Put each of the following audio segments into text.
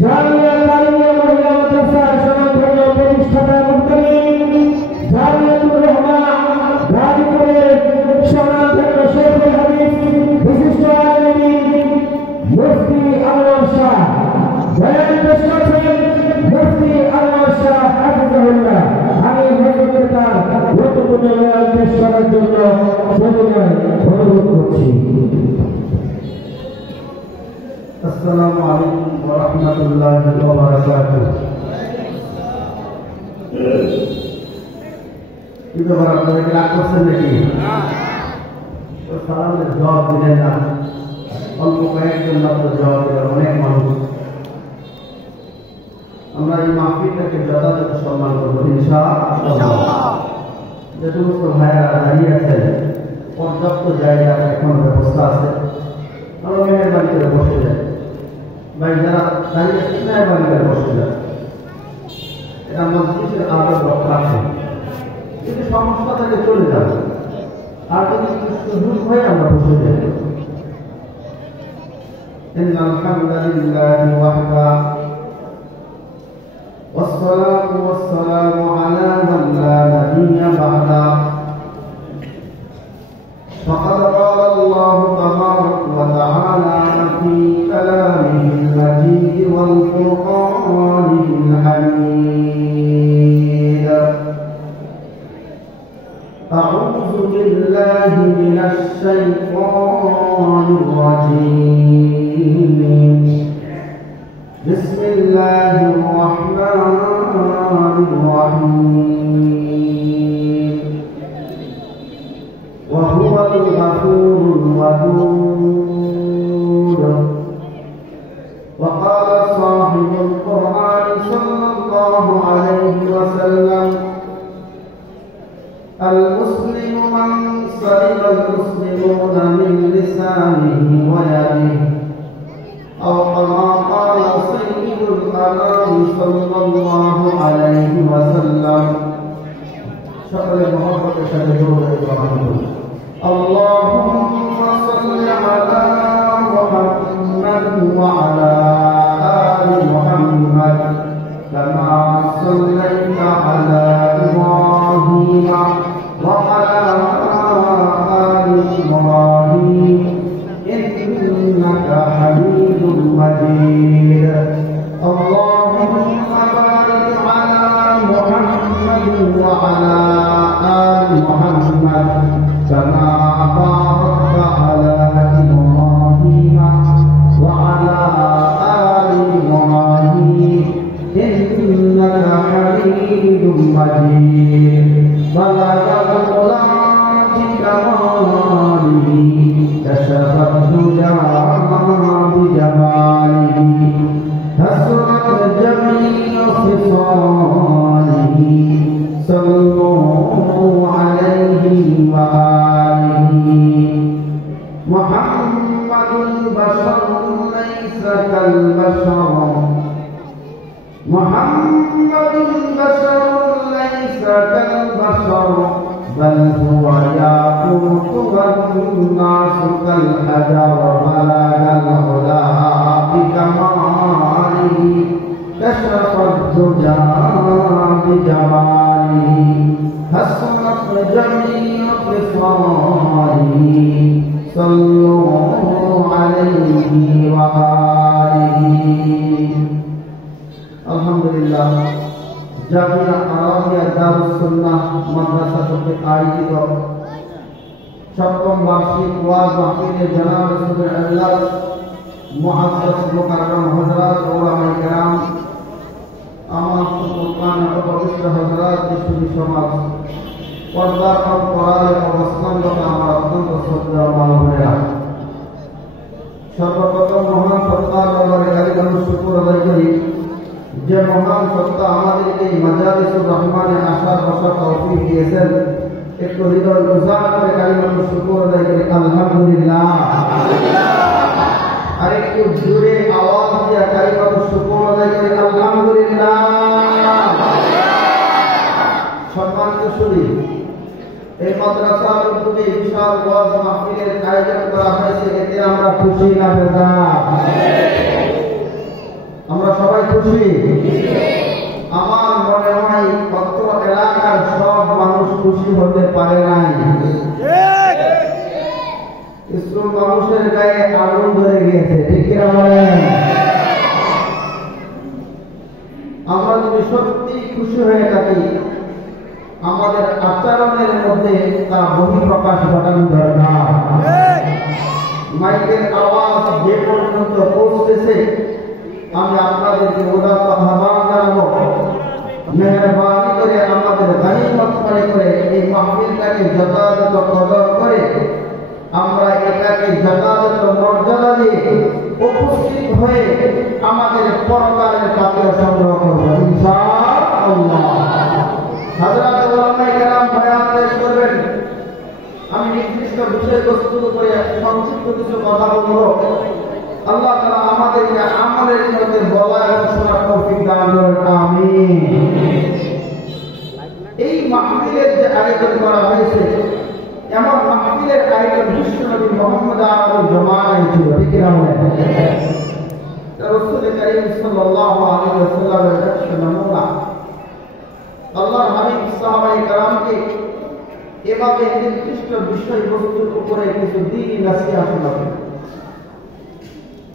জামিয়া কারিমিয়া মহিলা মাদ্রাসার স্বনামধন্য প্রতিষ্ঠাতা মুহতামিম জামিয়াতুর রহমান গাজীপুরের স্বনামধন্য শেখুল হাদিস বিশিষ্ট আলেম মুফতি আনোয়ার শাহ বয়ান পেশ করছেন মুফতি আনোয়ার শাহ হাফিজাহুল্লাহ। আমি হযরতের তার গুরুত্বপূর্ণ বয়ান পেশ করার জন্য সবিনয় অনুরোধ করছি। আসসালামু আলাইকুম ওয়া রাহমাতুল্লাহি ওয়া বারাকাতুহু। কিন্তু আপনারা কি রাগ করছেন নাকি? তো সালামের জবাব দিলেন না, অল্প কয়েকজন মাত্র জবাব দিলেন, অনেক মানুষ। আমরা এই মাহফিলটাকে যথাযথ সম্মান করবো ইনশাআল্লাহ। যে সমস্ত ভাইয়েরা দাঁড়িয়ে আছেন পর্যাপ্ত জায়গা এখন ব্যবস্থা আছে, আমরা মেহরবানি করে বসে যাই। ভাই যারা দাঁড়িয়ে আছেন মেহরবানি করে বসে যান, এটা মসজিদের আদর রক্ষা আছে। যদি সমস্যা থেকে চলে যাবে, আর যদি সুযোগ হয়ে আমরা বসে যাই। আলহামদুলিল্লাহি ওয়াহদা والصلاة والسلام على من لا نبي بعده فقد قال الله تبارك وتعالى في كلامه المجيد والفرقان الحميد أعوذ بالله من الشيطان الرجيم بسم الله الرحمن الرحيم وهو الغفور الودود وقال صاحب القرآن صلى الله عليه وسلم المسلم من سلم المسلمون من لسانه ويده أو كما قال سيد الأنام صلى الله عليه وسلم شكر محبة شهدون إبراهيم اللهم صل على محمد وعلى آل محمد كما صليت على إبراهيم وعلى آل إبراهيم إنك حميد مجيد اللهم بارك على محمد وعلى آل محمد كما باركت على إبراهيم وعلى آل إبراهيم إنك حميد مجيد بلغ الغلام بكماله كشف الدجى بجماله حسنت جميع خصاله صلوا عليه وآله محمد بشر ليس كالبشر محمد بشر ليس كالبشر بل هو ياقوت والناس كالحجر بلغ العلا بكماله كشف الدجى بجماله حسنت جميع خصاله صلوا عليه وآله الحمد لله জামিয়া আরাবিয়া দারুস সুন্নাহ মাদ্রাসা কর্তৃক আয়োজিত সপ্তম বার্ষিক ওয়াজ মাহফিলে জনাব রাসূলুল্লাহ আল্লাহ মুআজ্জাজ মুকাররম হযরত ওলামায়ে কেরাম আমার সুলতান উপবিষ্ট হযরত ইসলামী সমাজ পর্দার পরায় অবস্থানরত আমার অত্যন্ত শ্রদ্ধেয় মানবরা সর্বপ্রথম মহান সত্তার দরবারে গালিগালাজ শুকর আদায় করি যে মহান সত্তা আমাদেরকে মাজালিসুর রহমানে আসার বসার তৌফিক দিয়েছেন। একটু হৃদয় উজাড় করে কালিমাতুর শুকর আদায় করি আলহামদুলিল্লাহ। আর একটু জোরে আওয়াজ দিয়ে কালিমাতুর শুকর আদায় করি আলহামদুলিল্লাহ। সম্মানিত শুনি, এই মাদ্রাসার উদ্যোগে বিশাল ওয়াজ মাহফিলের আয়োজন করা হয়েছে, এতে আমরা খুশি না বেজার? আমরা সবাই খুশি? আমার মনে হয় কত এলাকার সব মানুষ খুশি হতে পারে নাই। কিছু মানুষের গায়ে আগুন ধরে গিয়েছে, ঠিক কিনা বলেন? আমরা যদি সত্যি খুশি হয়ে থাকি, আমাদের আচরণের মধ্যে তা বহিঃপ্রকাশ ঘটানো দরকার। মাইকের আওয়াজ যে পর্যন্ত পৌঁছেছে, আমি আপনাদেরকে উদাত্ত আহ্বান জানাবো, মেহরবানি করে আমাদের গনিমত মনে করে এই মাহফিলটাকে যথাযথ কদর করে আমরা এটাকে যথাযথ মর্যাদা দিয়ে উপস্থিত হয়ে আমাদের পরকালের খাতির সংগ্রহ করব ইনশাআল্লাহ। হযরত ওলামায়ে কেরাম বয়ান পেশ করবেন। আমি নির্দিষ্ট বিষয়বস্তুর উপরে সংক্ষিপ্ত কিছু কথা বলবো। আল্লাহ তাআলা আমাদেরকে আমলের নিয়তে বলা এবং শোনার তৌফিক দান করুন, আমিন। এই মাহফিলের যে আয়োজন করা হয়েছে, এমন মাহফিলের আয়োজন বিশ্বনবী মুহাম্মদ আলাইহিস জামানায় ছিল, ঠিক কিনা বলেন? রাসূল কারীম সাল্লাল্লাহু আলাইহি ওয়াসাল্লামের কাছে নমুনা আল্লাহর হাবিব সাহাবায়ে কেরামকে এভাবে নির্দিষ্ট বিষয়বস্তুর উপরে কিছু দ্বীনি নসিহত শোনাতেন।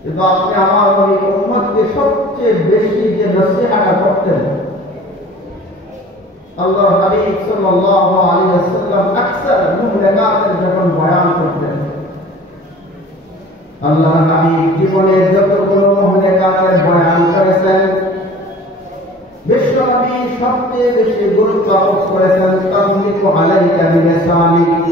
কিন্তু আপনি আমার ওই উম্মতকে সবচেয়ে বেশি যে নসিহতটা করতেন, আল্লাহর হাবিব সাল্লাল্লাহু আলাইহি ওয়াসাল্লাম আকসার মুহলাকাতের যখন বয়ান করতেন, আল্লাহর হাবিব জীবনের যতগুলো মুহলাকাতের বয়ান করেছেন, বিশ্বনবী সবচেয়ে বেশি গুরুত্ব আরোপ করেছেন তামলিকু আলাইকা বিলিসানিক।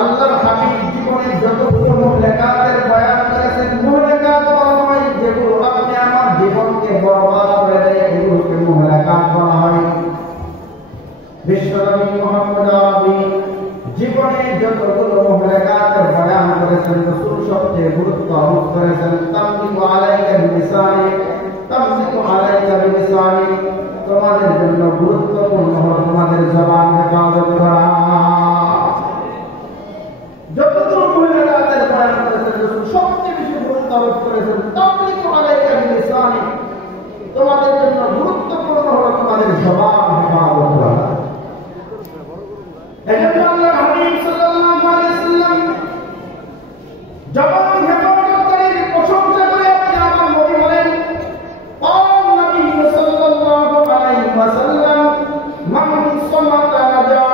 আল্লাহর হাবিব জীবনে যতগুলো মুহলাকাতের বয়ান করেছেন, মুহলাকাত বলা হয় যেগুলো আপনি আমার জীবনকে বরবাদ করে দেয়, এগুলোকে মুহলাকাত বলা হয়। বিশ্বনবী মুহাম্মদ আরবি জীবনে যতগুলো মুহলাকাতের বয়ান করেছেন, রাসূল সবচেয়ে গুরুত্ব আরোপ করেছেন তামলিকু আলাইকা বিলিসানিক। তামলিকু আলাইকা বিলিসানিক, তোমাদের জন্য গুরুত্বপূর্ণ হলো তোমাদের জবান হেফাজত করা। যতগুলো মুহলাকাতের বয়ান করেছেন, রাসূল সবচেয়ে বেশি গুরুত্ব আরোপ করেছেন তামলিকু আলাইকা বিলিসানিক, তোমাদের জন্য গুরুত্বপূর্ণ হলো তোমাদের জবান হেফাজত করা। এজন্য আল্লাহর হাবিব সাল্লাল্লাহু আলাইহি ওয়াসাল্লাম জবান হেফাজতকারীর প্রশংসা করে আপনি আমার নবী বলেন, قال النبي صلى الله عليه وسلم من صمت نجا।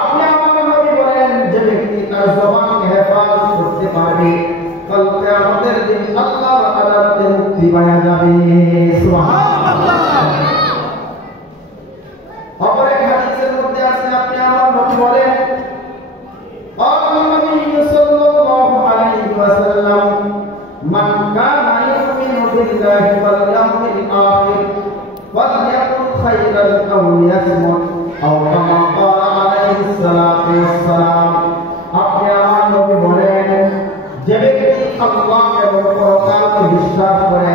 আপনি আমার নবী বলেন, যে ব্যক্তি তার জবানকে হেফাজত করতে পারবে, কাল কিয়ামতের দিন আল্লাহর আদালতে মুক্তি পাওয়া যাবে। সুবহানাল্লাহ। অপর এক হাদিসের মধ্যে আছে, আপনি আমার নবী বলেন, قال النبي صلى الله عليه وسلم من كان يؤمن بالله واليوم الآخر فليقل خيرا أو ليصمت أو كما قال عليه الصلاة والسلام। আপনি আমার নবী বলেন, যে ব্যক্তি আল্লাহ এবং পরকালকে বিশ্বাস করে,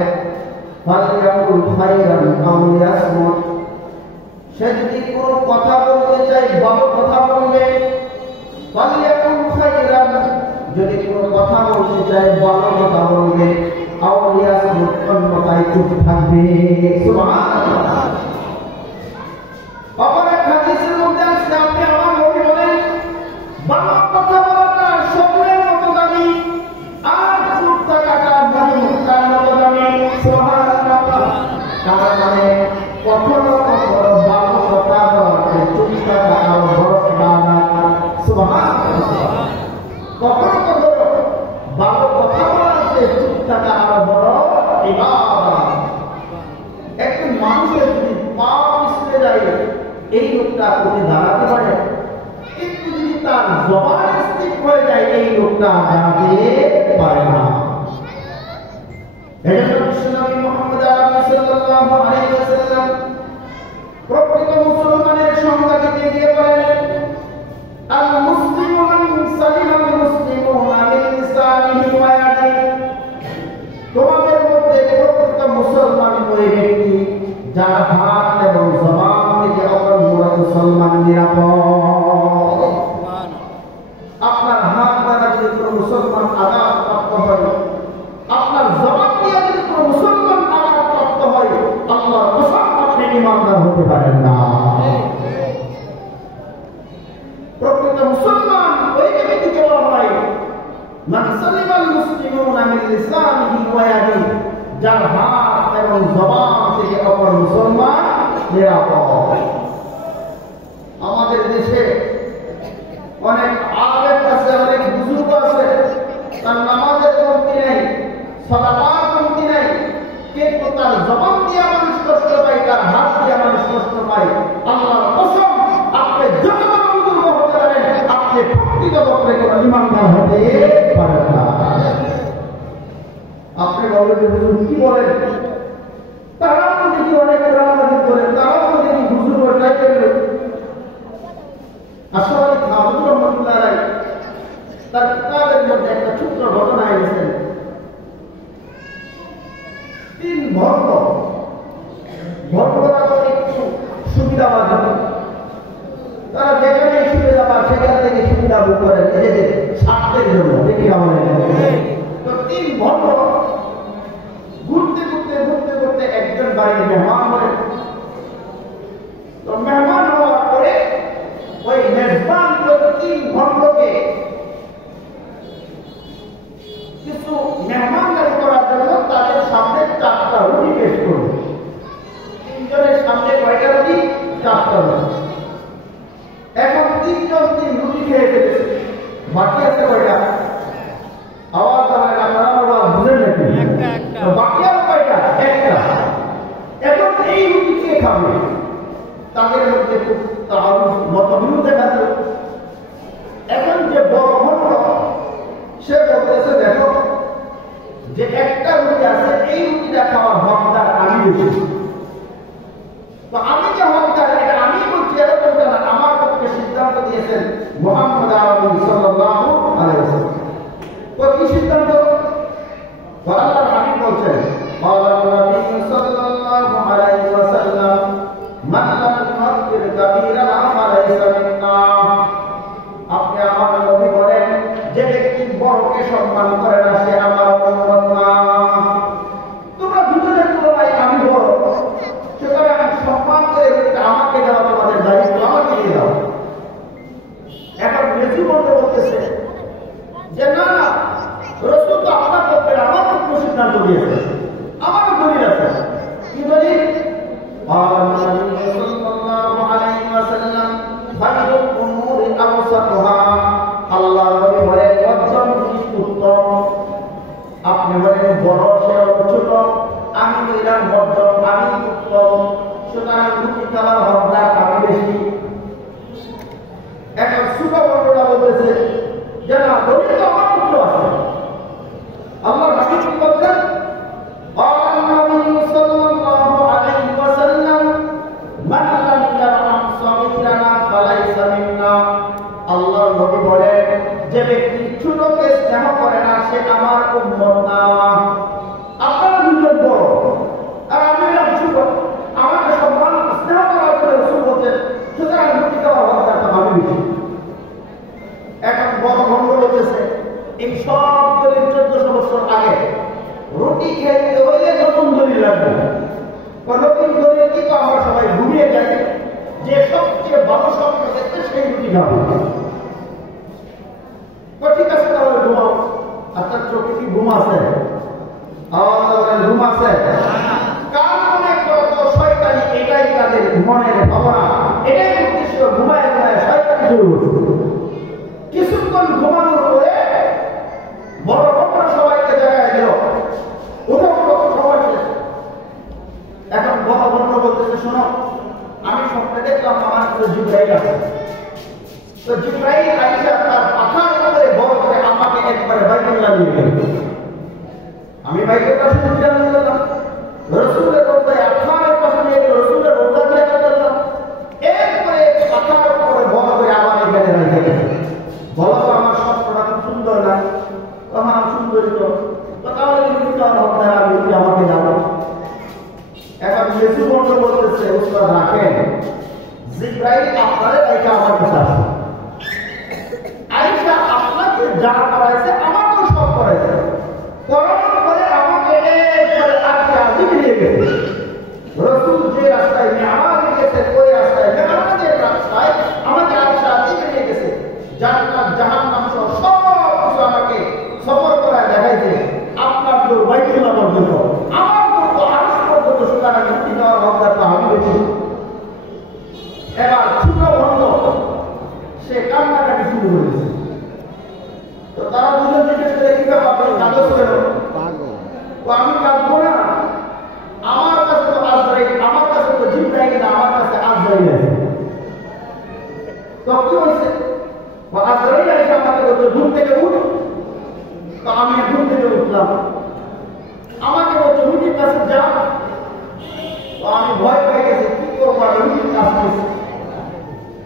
فليقل خيرا أو ليصمت, সে যদি কোনো কথা বলতে চায় ভালো কথা বলবে, فليقل خيرا, যদি কোনো কথা বলতে চায় ভালো কথা বলবে, আও লিয়াসমুত, অন্যথায় চুপ থাকবে। সুবহানাল্লাহ। অপর এক হাদিসের মধ্যে আছে, আপনি আমার নবী বলেন, ভালো কথা বলাটা স্বর্ণের মতো দামি, আর চুপ থাকাটা মুক্তার মতো দামি। সুবহানাল্লাহ। তার মানে কখনো কখনো ভালো কথা বলাতে চুপ থাকা আরো বড় ইবাদত। সুবহানাল্লাহ। কখনো কখনো ভালো কথা বলাতে চুপ থাকা আরো বড় ইবাদত। একজন মানুষের যদি পা পিছলে যায়, এই লোকটা উঠে দাঁড়াতে পারে, কিন্তু যদি তার জবান স্থির হয়ে যায়, এই লোকটা দাঁড়াতে পারে না। এজন্য বিশ্বনবী মুহাম্মদ আরবি সাল্লাল্লাহু আলাইহি ওয়াসাল্লাম প্রকৃত মুসলমানের সংজ্ঞা দিতে গিয়ে বলেন, আল মুসলিমু মান সালিমাল মুসলিমুনা মিন লিসানিহি ওয়া ইয়াদিহি। তোমাদের মধ্যে প্রকৃত মুসলমান ওই ব্যক্তি যার হাত এবং জবান থেকে অপর মুসলমান নিরাপদ। আপনার হাত দ্বারা যদি কোনো মুসলমান আঘাত প্রাপ্ত হয়, আপনার জবান মান সালিমাল মুসলিমুনা মিন লিসানিহি ওয়া ইয়াদিহি, যার হাত এবং জবান থেকে অপর মুসলমান নিরাপদ। আমাদের দেশে অনেক আলেম আছে, অনেক বুজুর্গ আছে, তার নামাজের কমতি নাই, সালাতের কমতি নাই, কিন্তু তার জবান দিয়ে মানুষ কষ্ট পায়, তার হাত দিয়ে মানুষ কষ্ট পায়। আল্লাহর কসম, আপনি যত বড় বুজুর্গ হতে পারেন, আপনি প্রকৃত পক্ষে কোনো ইমানদার হতে পারেন না। আপনি বলেন যে হুজুর কি বলেন, তারাও তো দেখি অনেক রাজনীতি করেন, তারাও তো দেখি বুজুর্গ টাইপের লোক। আসলে খাবুর রহমতুল্লাহ রায় তার কিতাবের মধ্যে একটা ছোট্ট ঘটনা এনেছেন। 3 ভক্তরা তো একটু সুবিধাবাদ, তারা যেখানে সুবিধা পায় সেখান থেকে সুবিধা ভোগ করেন নিজেদের স্বার্থের জন্য। দেখি আমাদের তো 3 ভক্ত ঘুরতে ঘুরতে ঘুরতে ঘুরতে একজন বাড়ির মেহমান হলেন। তো মেহমান হওয়ার পরে ওই মেজবান 3 ভক্তকে কিছু মেহমানদারি করার জন্য তাদের সামনে 4টা রুটি পেশ করল। 3 জনের সামনে কয়টা রুটি? 4টা রুটি। এখন 3 জন 3 রুটি খেয়ে ফেলেছে, বাকি আছে কয়টা? আওয়াজ হয় না, আপনারা বুঝেন নাকি? বাকি আর কয়টা? একটা। এখন এই রুটি কে খাবে? তাদের মধ্যে খুব মতবিরোধ দেখা দিল। এখন যে বড় ভক্ত সে বলতেছে, দেখো যে একটা রুটি আছে, এই রুটিটা খাওয়ার হকদার আমি বেশি, তো আমি যে হকদার এটা আমি বলছি, এরকমটা না, আমার পক্ষে সিদ্ধান্ত দিয়েছেন মুহাম্মদ আরবি সাল্লাল্লাহু আলাইহি ওয়াসাল্লাম। তো কি সিদ্ধান্ত? আল্লাহর হাবিব বলছেন, ক্বালা নবী সাল্লাল্লাহু আলাইহি ওয়াসাল্লাম, মান লাম ইউকাব্বির কাবীরানা ফালাইসা মিন্না। আপনি আমার নবী বলেন, যে ব্যক্তি বড়কে সম্মান করে না সে আমার উম্মত না। তোমরা দুজনের তুলনায় আমি বড়, সুতরাং সম্মান করে আমাকে দেওয়া তোমাদের দায়িত্ব, আমাকে দিয়ে দাও। এখন মেজু বলতেছে যে না না, রাসূল তো আপনার পক্ষে, আমার পক্ষে সিদ্ধান্ত দিয়েছে, আমাকে দলিল আছে। কি দলিল? আল্লাহ নবী বলেন, উত্তম। আপনি বলেন বড়, সে ছোট, আমি বললাম মধ্যম, আমি উত্তম, সুতরাং রুটি খাওয়ার হকদার আমি বেশি। এখন ছোট বড়রা বলতেছে যে না, দলিল তো আমার পক্ষে আছে। আল্লাহ হাবিব কি বলছেন? আল্লাহ নবী বলেন, যে ব্যক্তি ছোটকে স্নেহ করে না সে আমার উম্মত না। আপনারা দুজন বড় আর আমি ছোট, আমাকে সম্মান স্নেহ করার জন্য রাসূল বলছেন, সুতরাং রুটি খাওয়ার হকদার আমি বেশি। এখন বড় ভণ্ড বলতেছে, এই সব দলিল 1400 বছর আগে, রুটি খেতে হইলে নতুন দলিল লাগবে। নতুন দলিল কি? তো আমরা সবাই ঘুমিয়ে যাই, যে সবচেয়ে ভালো স্বপ্ন দেখতে সেই রুটি খাবো। ঠিক আছে, তাহলে ঘুমাও। আপনার চোখে কি ঘুম আছে? আওয়াজ ঘুম আছে? কার মনে কত শয়তানি, এটাই তাদের মনের ভাবনা, এটাই উদ্দেশ্য। ঘুমায় ঘুমায় শয়তানি শুরু করছে। কিছুক্ষণ ঘুমানোর পরে বড় ঘটনা সবাইকে জায়গায় দিল, উঠো সবাই। এখন বড় ঘটনা বলতেছে, শোনো, আমি স্বপ্নে দেখলাম আমার কাছে জিবরাইল আছে। তো জিবরাইল আইসা তার পাখার উপরে বড় করে আমাকে একবারে বাইতুল্লাহ নিয়ে গেল। আমি বাইতুল্লাহ শুধু জানতে গেলাম, রাসূলের রওজায় আখার পাশে নিয়ে গেল, রাসূলের রওজা দিয়ে গেলাম, এরপরে পাখার উপরে বড় করে আমার এখানে রেখে গেছে। বলো তো আমার স্বপ্নটা খুব সুন্দর না? আমার সুন্দরী তো, তাহলে কিন্তু হকদার আমি আমাকে জানো। এখন মেজু বন্ধ বলতেছে, উস্তাদ রাখেন, জিবরাইল আপনারে এটা আমার কাছে আসে, আয়েশা আপনাকে যা করাইছে আমাকেও সব করাইছে, করানোর পরে আমাকে একবারে আজকে আজিম নিয়ে গেছে। রাসূল যে রাস্তায় মেরাজে গেছে, ওই রাস্তায় মেরাজের রাস্তায় আমাকে আয়েশা আজিম নিয়ে গেছে। জান্নাত জাহান্নাম সব কিছু আমাকে ব্যাপার কাগজ কেন? তো আমি কাঁদবো না, আমার কাছে তো আজরাইল, আমার কাছে তো জিবরাইল না, আমার কাছে আজরাইল আছে। তো কি হয়েছে? আজরাইল এসে আমাকে বলছে ঘুম থেকে উঠ। তো আমি ঘুম থেকে উঠলাম, আমাকে বলছে রুটির কাছে যা। তো আমি ভয় পেয়ে গেছি, কি করবো, আমি রুটির কাছে গেছি।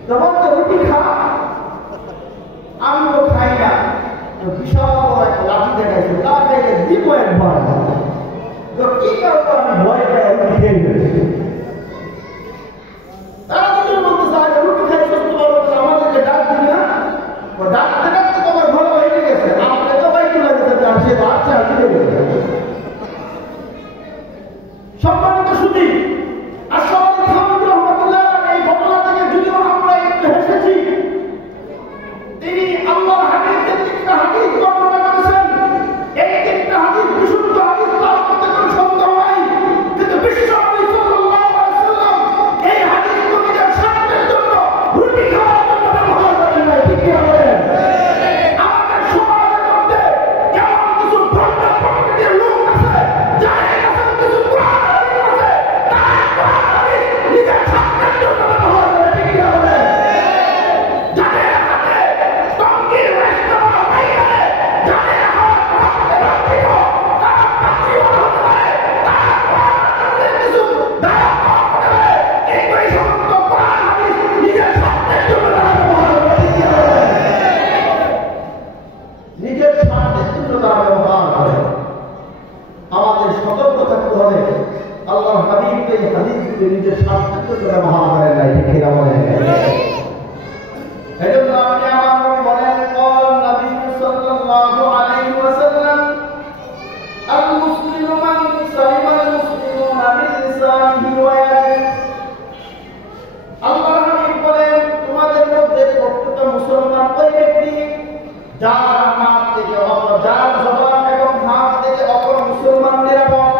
তো বলছে রুটি খা, আমি তো খাই না। বিশাল বড় একটা লাঠি দেখাইছে, তা খাইলে দিব একবার। তো কি করবো, আমি ভয় পেয়ে রুটি খেয়ে গেছি। তারা দুজন বলতেছে আগে রুটি খাইছো, আমাদেরকে ডাক দিবি না? ও ডাকতে ডাকতে তোমার ঘর বাইরে গেছে, আমাকে তো বাইরে লাগছে, সে বাচ্চা দিতে গেছে। সম্মানিত সুধী, আসসালামু আলাইকুম রহমতুল্লাহ। এই ঘটনা থেকে যদিও আমরা একটু হেসেছি, তিনি আল্লাহর হাদিসে 3টা হাদিস বর্ণনা করেছেন। এই 3টা হাদিস বিশুদ্ধ হাদিস, তার মধ্যে কোনো সন্দেহ নাই। কিন্তু বিশ্ব নবী সাল্লাল্লাহু আলাইহি ওয়াসাল্লাম এই হাদিসগুলোর স্বার্থের জন্য রুটি খাওয়ার জন্য ব্যবহার করেন নাই। ঠিক কি বলেন? আমাদের সমাজের মধ্যে এমন কিছু ভণ্ড প্রকৃতির লোক আছে, যাদের কাছে কিছু কোরআন হাদিস আছে, তারা কোরআন হাদিস নিজের স্বার্থের জন্য ব্যবহার করে। ঠিক কি বলেন? যাদের হাতে টঙ্গির রেস্তোরাঁ বাইরে, যাদের হাত হাতে রাখতে হয়, তারা পাখিও হতে পারে, তারা কোরআন হাদিসের কিছু দায়িত্ব হতে পারে। কিন্তু এই সমস্ত কোরআন হাদিস নিজের স্বার্থের জন্য তারা ব্যবহার করে। ঠিক কি বলেন? নিজের স্বার্থের জন্য তারা ব্যবহার করে। আমাদের সতর্ক থাকতে হবে, আল্লাহর হাবিব এই হাদিসগুলি নিজের স্বার্থের জন্য ব্যবহার করেন নাই। ঠিক কি বলেন? এজন্য আপনি আমার নবী বলেন, قال النبي صلى الله عليه وسلم المسلم من سلم المسلمون من لسانه ويده। আল্লাহর হাবিব বলেন, তোমাদের মধ্যে প্রকৃত মুসলমান ওই ব্যক্তি যার হাত থেকে যার জবান এবং হাত থেকে অপর মুসলমান নিরাপদ।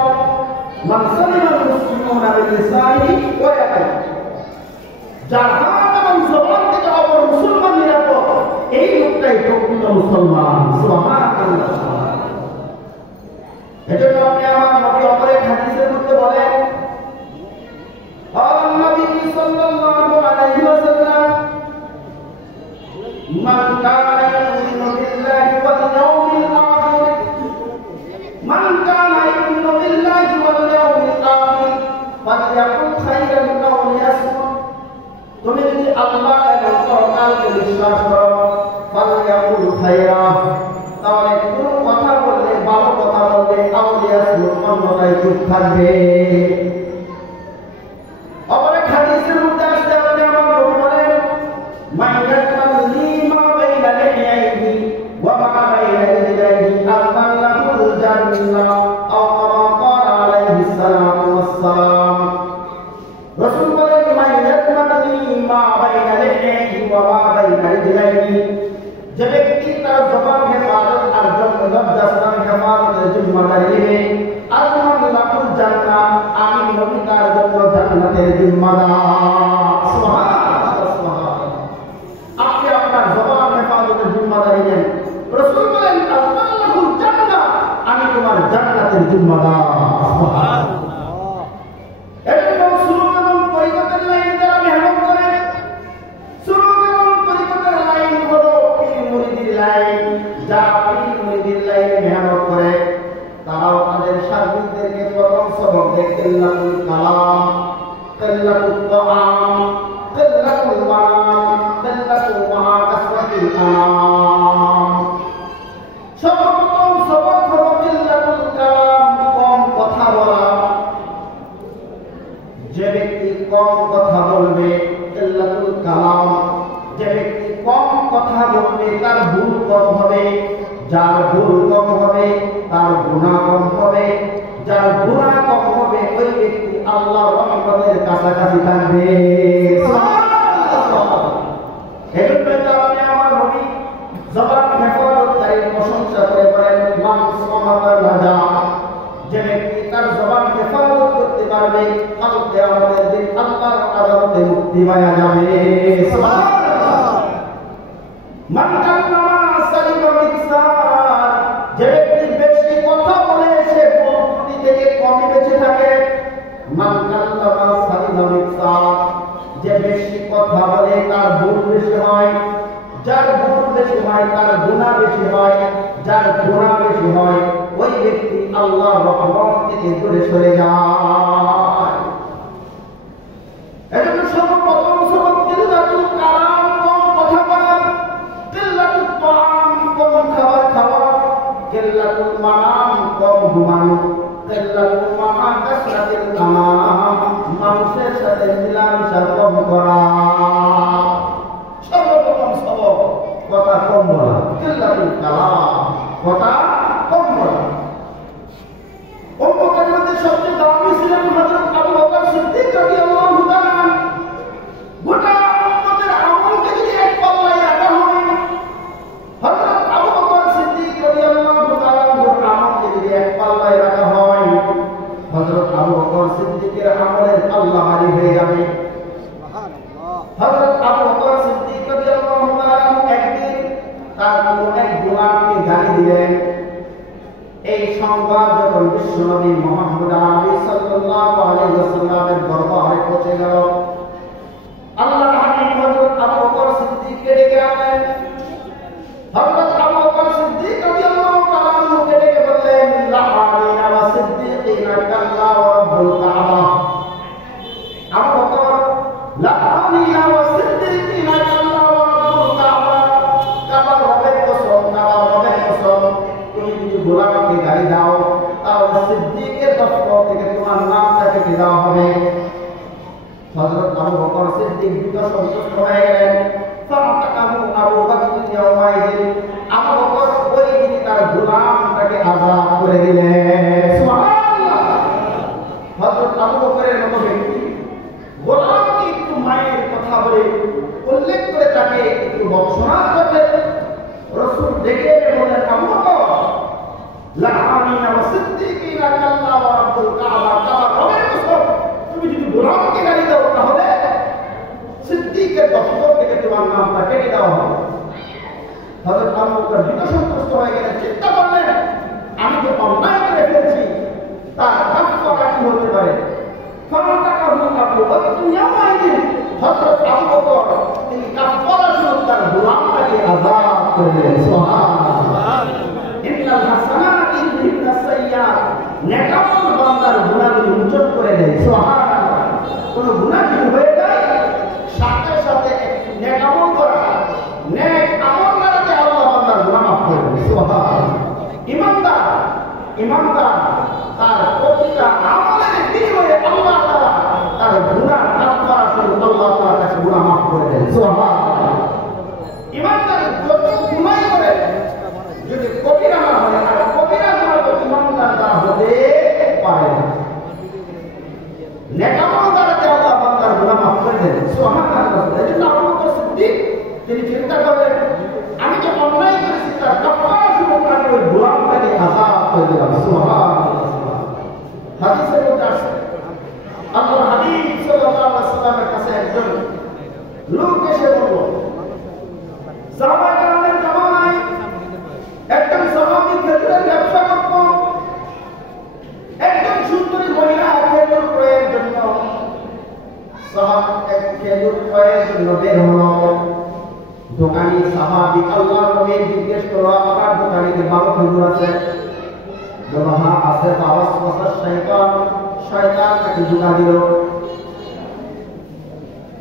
মান সালিমাল মুসলিমুনা মিন লিসানিহি ওয়া ইয়াদিহি, যার হাত এবং জবান থেকে অপর মুসলমান নিরাপদ, এই লোকটাই প্রকৃত মুসলমান। সুবহানাল্লাহ। এজন্য আপনি আমার নবী অপর এক হাদিসের মধ্যে বলেন, قال النبي صلى الله عليه وسلم من كان يؤمن بالله واليوم الآخر من كان يؤمن بالله واليوم الآخر فليقل خيرا أو ليصمت। তুমি যদি আল্লাহ এবং পরকালকে বিশ্বাস করো, ফালইয়াকুল খায়রা, তাহলে কোন কথা বললে ভালো কথা বলবে, আও লিয়াসমুত, অন্যথায় চুপ থাকবে। অপর এক হাদিসের মধ্যে আসছে, আপনি আমার নবী বলেন, মান ইয়াতাল্লি মা বাইনা লিহিয়াইহি ওয়া মা বাইনা রিজলাইহি আল্লাহুল জান্নাহ, আও কামা ক্বালা আলাইহিস সালাতু ওয়াস সালাম। রাসূল বলেন, মান ইয়াতাল্লি মা বাইনা লিহিয়াইহি ওয়া মা বাইনা রিজলাইহি, যে ব্যক্তি তার জবান হেফাজত আর লজ্জাস্থান হেফাজতের জিম্মাদারি নেবে, আল্লাহুল জান্নাহ, আমি নবী তার জন্য জান্নাতের জিম্মাদার। সুবহানাল্লাহ, সুবহানাল্লাহ। আপনি আপনার জবান হেফাজতের জিম্মাদারি নেন, রাসূল বলেন, আল্লাহুল জান্নাহ, আমি তোমার জান্নাতের জিম্মাদার। সুবহানাল্লাহ। এজন্য সুরত এবং তরিকতের লাইন যারা মেহনত করে, সুরত এবং তরিকতের লাইন হলো পীর মুরিদের লাইন। যারা পীর মুরিদের লাইনে মেহনত করে, তারাও তাদের শাগিরদেরকে প্রথম সবক দেয় কিল্লাতুল কালাম, কিল্লাতুত তাআম, কিল্লাতুল মানাম, কিল্লাতুল কাসরাতুল আনাম। সর্বপ্রথম সবক হলো কিল্লাতুল কালাম, কম কথা বলা। যে ব্যক্তি কম কথা বলবে, কিল্লাতুল কালাম, যে ব্যক্তি কম কথা বলবে তার ভুল কম হবে, যার ভুল কম হবে তার গুনাহ কম হবে, যার গুনাহ কম হবে ওই ব্যক্তি আল্লাহর রহমতের কাছাকাছি থাকবে। এজন্য আপনি আমার নবী জবান হেফাজতকারীর প্রশংসা করে বলেন, মান সামাতা নাজা, যে ব্যক্তি তার জবান হেফাজত করতে পারবে, কাল কিয়ামতের দিন আল্লাহর আদালতে মুক্তি পাওয়া যাবে। সুবহানাল্লাহ। মান কাল্লামা সালিমা মিকসার, যে ব্যক্তি বেশি কথা বলে সে ভুল থেকে কমই বেঁচে থাকে। মান কাল্লামা সালিমা মিসা, যে বেশি কথা বলে তার ভুল বেশি হয়, যার ভুল বেশি হয় তার গুনাহ বেশি হয়, যার গুনাহ বেশি হয় ওই ব্যক্তি আল্লাহর রহমত থেকে দূরে সরে যায়। এজন্য সর্বপ্রথম সবক কিল্লাতুল কালাম, কম কথা বলা, কিল্লাতুত তাআম, কম খাবার খাওয়া, কিল্লাতুল মানাম, কম ঘুমানো, কিল্লাতুল মামা কাসরাতুল কালাম, মানুষের সাথে মিলামেশা কম করা। সর্বপ্রথম সবক কথা কম বলা, কিল্লাতুল কালাম, কথা কম বলা। উম্মতের মধ্যে সবচেয়ে দামি ছিলেন হযরত আবু বকর সিদ্দিক রাদিয়াল্লাহু তাআলা। গোটা উম্মতের আমলকে যদি এক পাল্লায় রাখা হয়, হযরত আবু বকর সিদ্দিক রাদিয়াল্লাহু তাআলা আমলকে যদি এক পাল্লায় রাখা হয়, হযরত আবু বকর সিদ্দিকের আমলের পাল্লা ভারী হয়ে যাবে। হযরত আবু বকর সিদ্দিক রাদিয়াল্লাহু তাআলা একদিন তার অনেক গোলামকে গালি দিলেন। এই সংবাদ যখন বিশ্বনবী মুহাম্মদ আরবি সাল্লাল্লাহু আলাইহি ওয়াসাল্লামের দরবারে পৌঁছে গেল, আল্লাহর হাবিব হযরত আবু বকর সিদ্দিককে ডেকে আনলেন। হযরত আবু বকর সিদ্দিক রাদিয়াল্লাহু তাআলা আনহুকে ডেকে বললেন, লাআলিনা ওয়া সিদ্দিকিনা কাল্লা ওয়া রাব্বুল কাবা। আবু বকর, লাআলিনা ওয়া সিদ্দিকিনা কাল্লা ওয়া রাব্বুল কাবা, কাবার রবের কসম, কাবার রবের কসম, তুমি যদি গোলামকে গালি দাও তাহলে সিদ্দিকের দফতর থেকে তোমার নামটা কেটে দেওয়া হবে। হযরত আবু বকর সিদ্দিক দ্রুত সন্তুষ্ট হয়ে গেলেন। ফাতাকাহু আবু বকর ইয়াওমাইদিন, আবু বকর ওই দিন তার গোলামটাকে আযাদ করে দিলেন। সুবহানাল্লাহ। হযরত আবু বকরের মতো ব্যক্তি গোলামকে একটু মায়ের কথা বলে উল্লেখ করে তাকে একটু বর্ষনা করলেন। রাসূল ডেকে বললেন, আবু বকর, লাআমিনা ওয়া সিদ্দিকিনা কাল্লা ওয়া রাব্বুল কাবা, কাবার রবের কসম, তুমি যদি গোলামকে গালি দাও তাহলে সিদ্দিকের দফতর থেকে তোমার নামটা কেটে দেওয়া হবে। হযরত আবু বকর দ্রুত সন্তুষ্ট হয়ে গেলেন, চিন্তা করলেন আমি তো অন্যায় করে ফেলেছি, তার কাফারা কি হতে পারে। ফাতাকাহু আবু বকর ইয়াওমাইদিন, হযরত আবু বকর তিনি কাফারা স্বরূপ তার গোলামটাকে আযাদ করে দিলেন। সুবহানাল্লাহ। ইন্নাল হাসানাতি ইউযহিবুস সাইয়্যাত, নেকামল বান্দার গুনাহগুলি মোচন করে দেয়। সুবহানাল্লাহ। কোন গুনাহ যদি হয়ে যায় সাথে সাথে একটি নেকামল করা, নেক আমল করাতে আল্লাহ বান্দার গুনাহ মাফ করে দেয়। সুবহানাল্লাহ। ইমানদার তার প্রতিটা আমলের বিনিময়ে আল্লাহ তাআলা তার গুনাহ কাফারা স্বরূপ আল্লাহ তাআলার কাছে গুনাহ মাফ করে দেন। সুবহানাল্লাহ। ইমানদার যত গুনাহ করে যদি কবিরা না হয়, আর কবিরা গুনাহ তো ইমানদার দ্বারা হতে পারে না। নেকামল দ্বারাতে আল্লাহ বান্দার গুনাহ মাফ করে দেন। সুবহানাল্লাহ। এজন্য আবু বকর সিদ্দিক তিনি চিন্তা করলেন আমি যে অন্যায় করেছি তার কাফারা স্বরূপ আমি ওই গোলামটাকে আযাদ করে দিলাম। সুবহানাল্লাহ। হাদিসের মধ্যে আছে আল্লাহর হাবিব সাল্লাল্লাহু আলাইহি ওয়াসাল্লামের কাছে একজন লোক এসে বলল, সাহাবায়ে কেরামের জামানায় একজন সাহাবী খেজুরের ব্যবসা করত। একজন সুন্দরী মহিলা খেজুর ক্রয়ের জন্য খেজুর ক্রয়ের জন্য বের হলো। দোকানি সাহাবী আল্লাহর নবী জিজ্ঞেস করলো, আপনার দোকানে ভালো খেজুর আছে? বলল, হ্যাঁ আছে। শয়তান তাকে ধোঁকা দিল।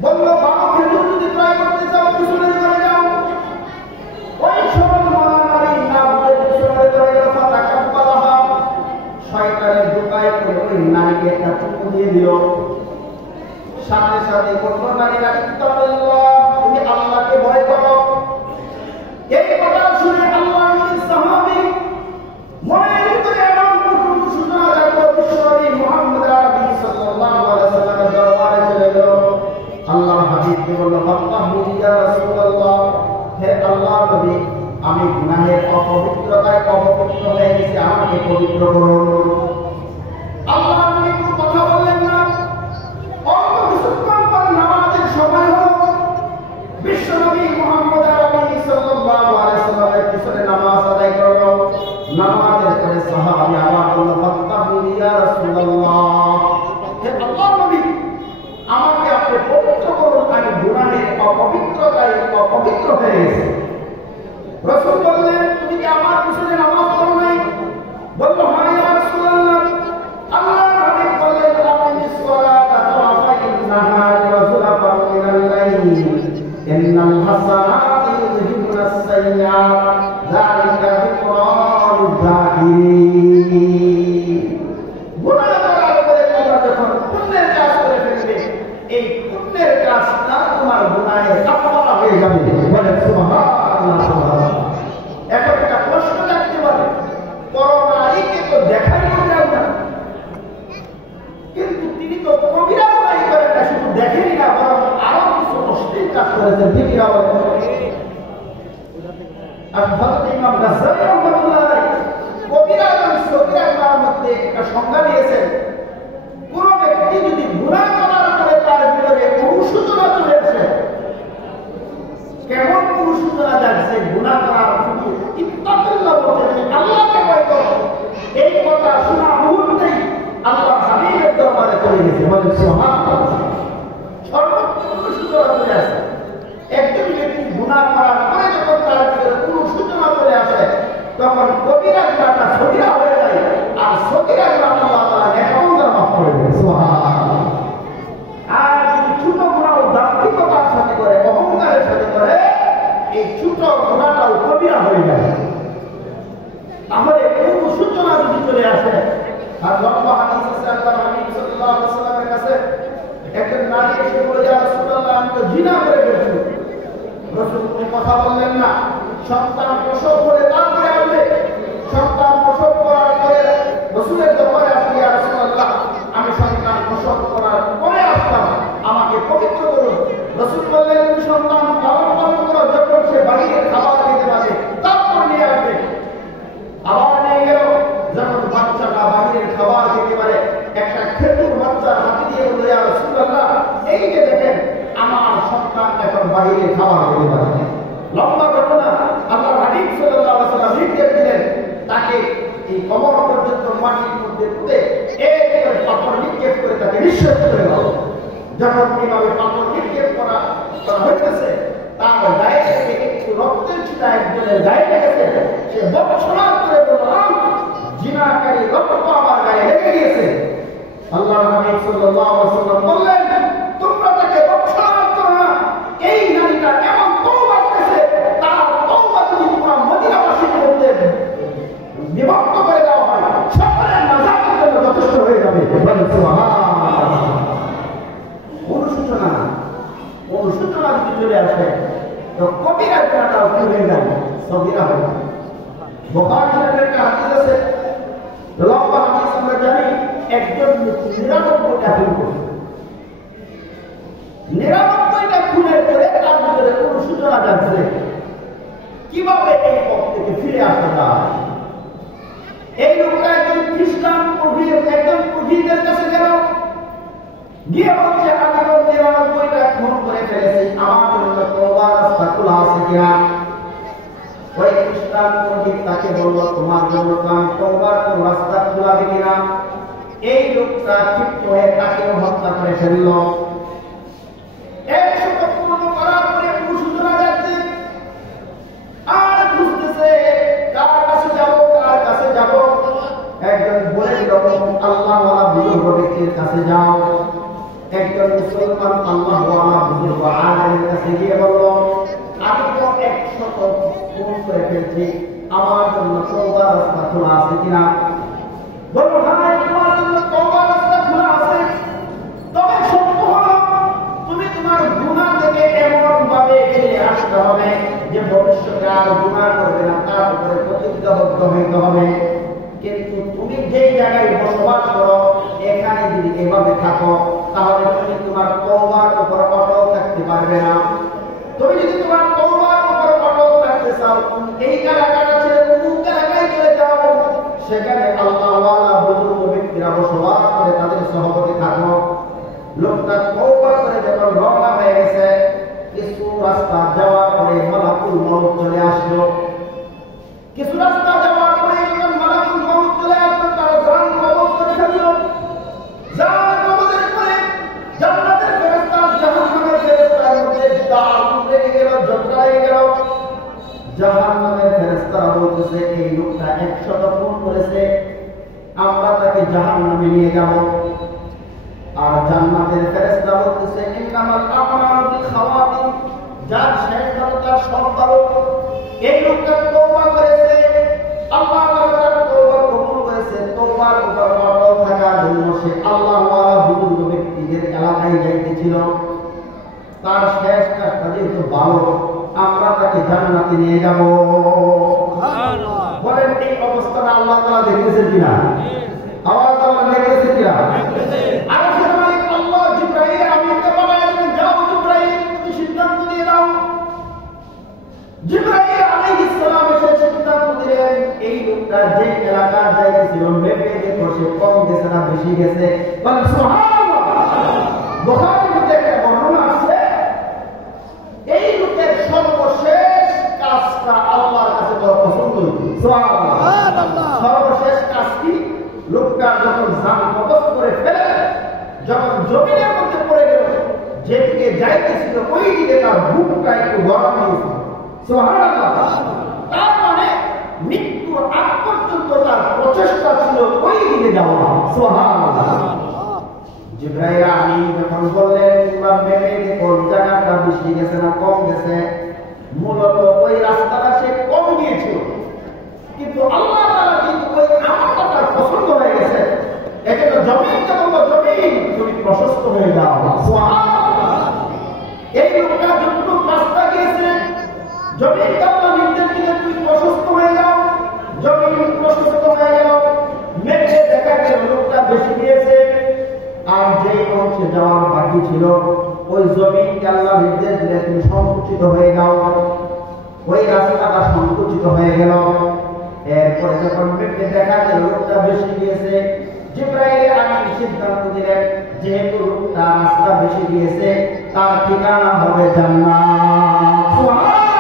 বলল, ভালো খেজুর যদি ক্রয় করতে চাও পিছনে চলে যাও। ওই সময় মারামারি না বুঝে পিছনে চলে গেল। শয়তানের ধোঁকায় পড়ে ওই নারীকে একটা চুমু দিয়ে দিল। সাথে সাথে বলল, নারীরা তুমি আল্লাহকে ভয় করো। এই কথা শুনে আল্লাহর নবী সাহাবী মনের ভিতরে এমন প্রচন্ড সূচনা জাগলো, বিশ্বনবী মুহাম্মদ আরবি সাল্লাল্লাহু আলাইহি ওয়াসাল্লামের দরবারে চলে গেল। আল্লাহর হাবিবকে বলল, ফাত্তাহু ইয়া রাসূলুল্লাহ, হে আল্লাহর নবী, আমি গুনাহের অপবিত্রতায় অপবিত্র হয়ে গেছি, আমাকে পবিত্র করুন। আল্লাহর নবী কোনো কথা বললেন না। অল্প কিছুক্ষণ পর নামাজের সময় হলো। বিশ্বনবী মুহাম্মদ আরবি সাল্লাল্লাহু আলাইহি ওয়াসাল্লামের পিছনে নামাজ আদায় করলো। শাকিরিন। গুনাহ করার পরে তোমরা যখন পুণ্যের কাজ করে ফেলবে, এই পুণ্যের কাজটা তোমার গুনাহের কাফারা হয়ে যাবে। বলেন সুবহানাল্লাহ সুবহানাল্লাহ। এখন একটা প্রশ্ন থাকতে পারে, পরনারীকে তো দেখাই যায় না, কিন্তু তিনি তো কবিরা গুনাহ করেন না, শুধু দেখেনি না, বরং আরো কিছু অশ্লীল কাজ করেছেন। ঠিক না বলেন? আর হযরত ইমাম গাজ্জালী রাহমাতুল্লাহ আলাইহি কবিরা এবং সগীরা গুনাহের মধ্যে একটা সংজ্ঞা দিয়েছেন। কোন ব্যক্তি যদি গুনাহ করার পরে তার ভিতরে অনুশোচনা চলে আসে, কেমন অনুশোচনা যাচ্ছে, গুনাহ করার শুধু ইত্তাকুল্লাহ বলতে আল্লাহকে ভয় করো, এই কথা শোনা মুহূর্তেই আল্লাহ হাবিবের দরবারে চলে গেছে। বলেন সুবহানাল্লাহ। সর্বোচ্চ অনুশোচনা চলে আসে। একজন ব্যক্তি গুনাহ করার পরে যখন তার ভিতরে অনুশোচনা চলে আসে, তখন কবিরা গুনাহটা সগীরা হয়ে যায়, আর সগীরা গুনাহ আল্লাহ তাআলা নেকামত মাফ করে দেন। সুবহানাল্লাহ। আর যদি ছোট গুনাহ দাম্ভিকতার সাথে করে, অহংকারের সাথে করে, এই ছোট গুনাহটাও কবিরা হয়ে যায়। তাহলে অনুশোচনা যদি চলে আসে, আর লম্বা হাদিস আছে আল্লাহর হাবিব সাল্লাল্লাহু আলাইহি ওয়াসাল্লামের কাছে একজন নারী এসে বলে, ইয়া রাসূলুল্লাহ, আমি তো জিনা করে ফেলেছি। রাসূল কোনো কথা বললেন না। সন্তান প্রসব করে তারপরে আসবে, সন্তান প্রসব করার পরে রাসূলের দরবারে আসলে, ইয়া রাসূলুল্লাহ, আমি সন্তান প্রসব করার পরে আসলাম, আমাকে পবিত্র করুন। রাসূল বললেন, তুমি সন্তান লালন পালন করো, যখন সে বাহিরের খাবার খেতে পারে তারপর নিয়ে আসবে। আবার নিয়ে গেল, যখন বাচ্চাটা বাহিরের খাবার খেতে পারে, একটা খেজুর বাচ্চার হাতে দিয়ে বলল, ইয়া রাসূলুল্লাহ, এই যে দেখেন আমার সন্তান এখন বাহিরের খাবার খেতে পারে। লম্বা ঘটনা। আল্লাহর হাবিব সাল্লাল্লাহু আলাইহি ওয়াসাল্লাম নির্দেশ দিলেন, তাকে এই কবর পর্যন্ত মাটির মধ্যে পুঁতে এক করে পাথর নিক্ষেপ করে তাকে নিঃশেষ করে দাও। যখন এইভাবে পাথর নিক্ষেপ করা হইতেছে, তার গায়ে থেকে একটু রক্তের ছিটা একজনের গায়ে লেগেছে। সে বৎসরাত করে বললাম, জিনাকারী রক্ত আমার গায়ে লেগে গিয়েছে। আল্লাহর হাবিব সাল্লাল্লাহু আলাইহি ওয়াসাল্লাম বললেন, তোমরা তাকে বৎসরাত করো না। এই নারীটা এমন তওবা করেছে, তার তওবা যদি পুরো মদিনাবাসীর মধ্যে বিভক্ত করে দেওয়া হয়, সকলের নাজাতের জন্য যথেষ্ট হয়ে যাবে। বলেন সুবহানাল্লাহ। অনুশোচনা, অনুশোচনা যদি চলে আসে, তো কবিরা গুনাহটাও কি হয়ে যাবে? সগীরা হয়ে যাবে। বুখারী শরীফের একটা হাদিস আছে, লম্বা হাদিস, আমরা জানি একজন 99টা খুন করছে। 99টা খুনের পরে তার ভিতরে অনুশোচনা যাচ্ছে, কিভাবে এই পথ থেকে ফিরে আসতে পারে। এই লোকটা একজন খ্রিস্টান একজন পুরোহিতের কাছে গেল, গিয়ে বলছে, আমি তো 99টা খুন করে ফেলেছি, আমার জন্য তওবার রাস্তা খোলা আছে কিনা। ওই খ্রিস্টান পুরোহিত তাকে বলল, তোমার জন্য তো আমি তওবার কোন রাস্তা খোলাবে কিনা। এই লোকটা ক্ষিপ্ত হয়ে তাকেও হত্যা করে ফেলল। 100 পূর্ণ করার পরে অনুশোচনা যাচ্ছে, আর খুঁজতেছে কার কাছে যাব, কার কাছে যাব। একজন বলে দিল, আল্লাহওয়ালা বুজুর্গ ব্যক্তির কাছে যাও। একজন মুসলমান আল্লাহওয়ালা বুজুর্গ আলেমের কাছে গিয়ে বলল, আমি তো 100 খুন করে ফেলছি, আমার জন্য তওবার রাস্তা খোলা আছে কিনা। বলল, হ্যাঁ, তোমার জন্য তওবার রাস্তা খোলা আছে, তবে সত্য হলো তুমি তোমার গুনাহ থেকে এমন ভাবে ফিরে আসতে হবে যে ভবিষ্যতে আর গুনাহ করবে না, তার উপরে প্রতিজ্ঞাবদ্ধ হইতে হবে। কিন্তু তুমি যেই জায়গায় বসবাস করো, এখানে যদি এভাবে থাকো, তাহলে তুমি তোমার তওবার উপর অটল থাকতে পারবে না। তুমি যদি তোমার তওবার উপর অটল থাকতে চাও, এই এলাকাটা ছেড়ে অমুক এলাকায় চলে যাও, সেখানে আল্লাহওয়ালা বুজুর্গ ব্যক্তিরা বসবাস করে, তাদের সহবতে থাকো। লোকটা তওবা করে যখন রওনা হয়ে গেছে, কিছু রাস্তা যাওয়ার পরে মালাকুল মউত চলে আসলো। কিছু রাস্তা যাওয়ার পরে যখন মালাকুল মউত চলে আসলো, তার জান কবজ করে ফেলল। জান কবজের পরে জান্নাতের ফেরেশতা জাহান্নামের ফেরেশতার মধ্যে দাঁড় লেগে গেল, ঝগড়া লেগে গেল। জাহান্নামের ফেরেশতারা বলতেছে, এই লোকটা 100 খুন করেছে, আমরা তাকে জাহান্নামে নিয়ে যাব। আর জান্নাতের ফেরেশতা বলতেছে, ইন্নামাল আমালু বিখাওয়াতিম, যার শেষ হলো তার সব ভালো। এই লোকটা তওবা করেছে, আল্লাহ তাআলা তার তওবা জান্নাতে নিয়ে যাব। বলেন এই অবস্থাটা আল্লাহ তাআলা দেখতেছেন কিনা? আওয়াজ আল্লাহ দেখতেছেন কিনা? আরশের মালিক আল্লাহ জিবরাইল আমিনকে পাঠালেন, যাও জিবরাইল তুমি সিদ্ধান্ত দিয়ে দাও। জিবরাইল আলাইহিস সালাম এসে সিদ্ধান্ত দিলেন, এই লোকটা যে এলাকা যাইতেছিল মেপে দেখো সে কম গেছে না বেশি গেছে। বলেন সুবহানাল্লাহ। বুখারীর মধ্যে একটা বর্ণনা আছে, এই লোকের সর্বশেষ কাজটা আল্লাহর কাছে বড় পছন্দ হয়েছে। সুবহানাল্লাহ। সর্বশেষ কাজ কি? লোকটা যখন জান কবজ করে ফেলে, যখন জমিনের মধ্যে পড়ে গেল, যেদিকে যাইতেছিল ওই দিকে তার বুকটা একটু গরম হয়েছিল। সুবহানাল্লাহ। তার মানে মৃত্যুর আগ পর্যন্ত তার প্রচেষ্টা ছিল ওই দিকে যাওয়া। সুবহানাল্লাহ। জিবরাইল আমিন যখন বললেন তোমরা ভেবে দেখো জায়গাটা বেশি গেছে না কম গেছে, মূলত ওই রাস্তাটা সে কম গিয়েছিল, কিন্তু আল্লাহ তাআলা কিন্তু ওই আমলটা তার পছন্দ হয়ে গেছে। এজন্য জমিনকে বলল জমিন তুমি প্রশস্ত হয়ে যাও। সুবহানাল্লাহ। এই লোকটা যতটুকু রাস্তা গিয়েছে, জমিনকে আল্লাহ নির্দেশ দিলেন তুমি প্রশস্ত হয়ে যাও। জমিন প্রশস্ত হয়ে গেল, মেঘে দেখা গেল লোকটা বেশি গিয়েছে, আর যে অংশে যাওয়ার বাকি ছিল ওই জমিনকে আল্লাহ নির্দেশ দিলে তুমি সংকুচিত হয়ে যাও। ওই রাস্তাটা সংকুচিত হয়ে গেল। এরপরে যখন মেঘে দেখা গেল লোকটা বেশি গিয়েছে, জিবরাইল আমিন সিদ্ধান্ত দিলেন যেহেতু লোকটা রাস্তা বেশি গিয়েছে তার ঠিকানা হবে জান্নাত। সুবহানাল্লাহ।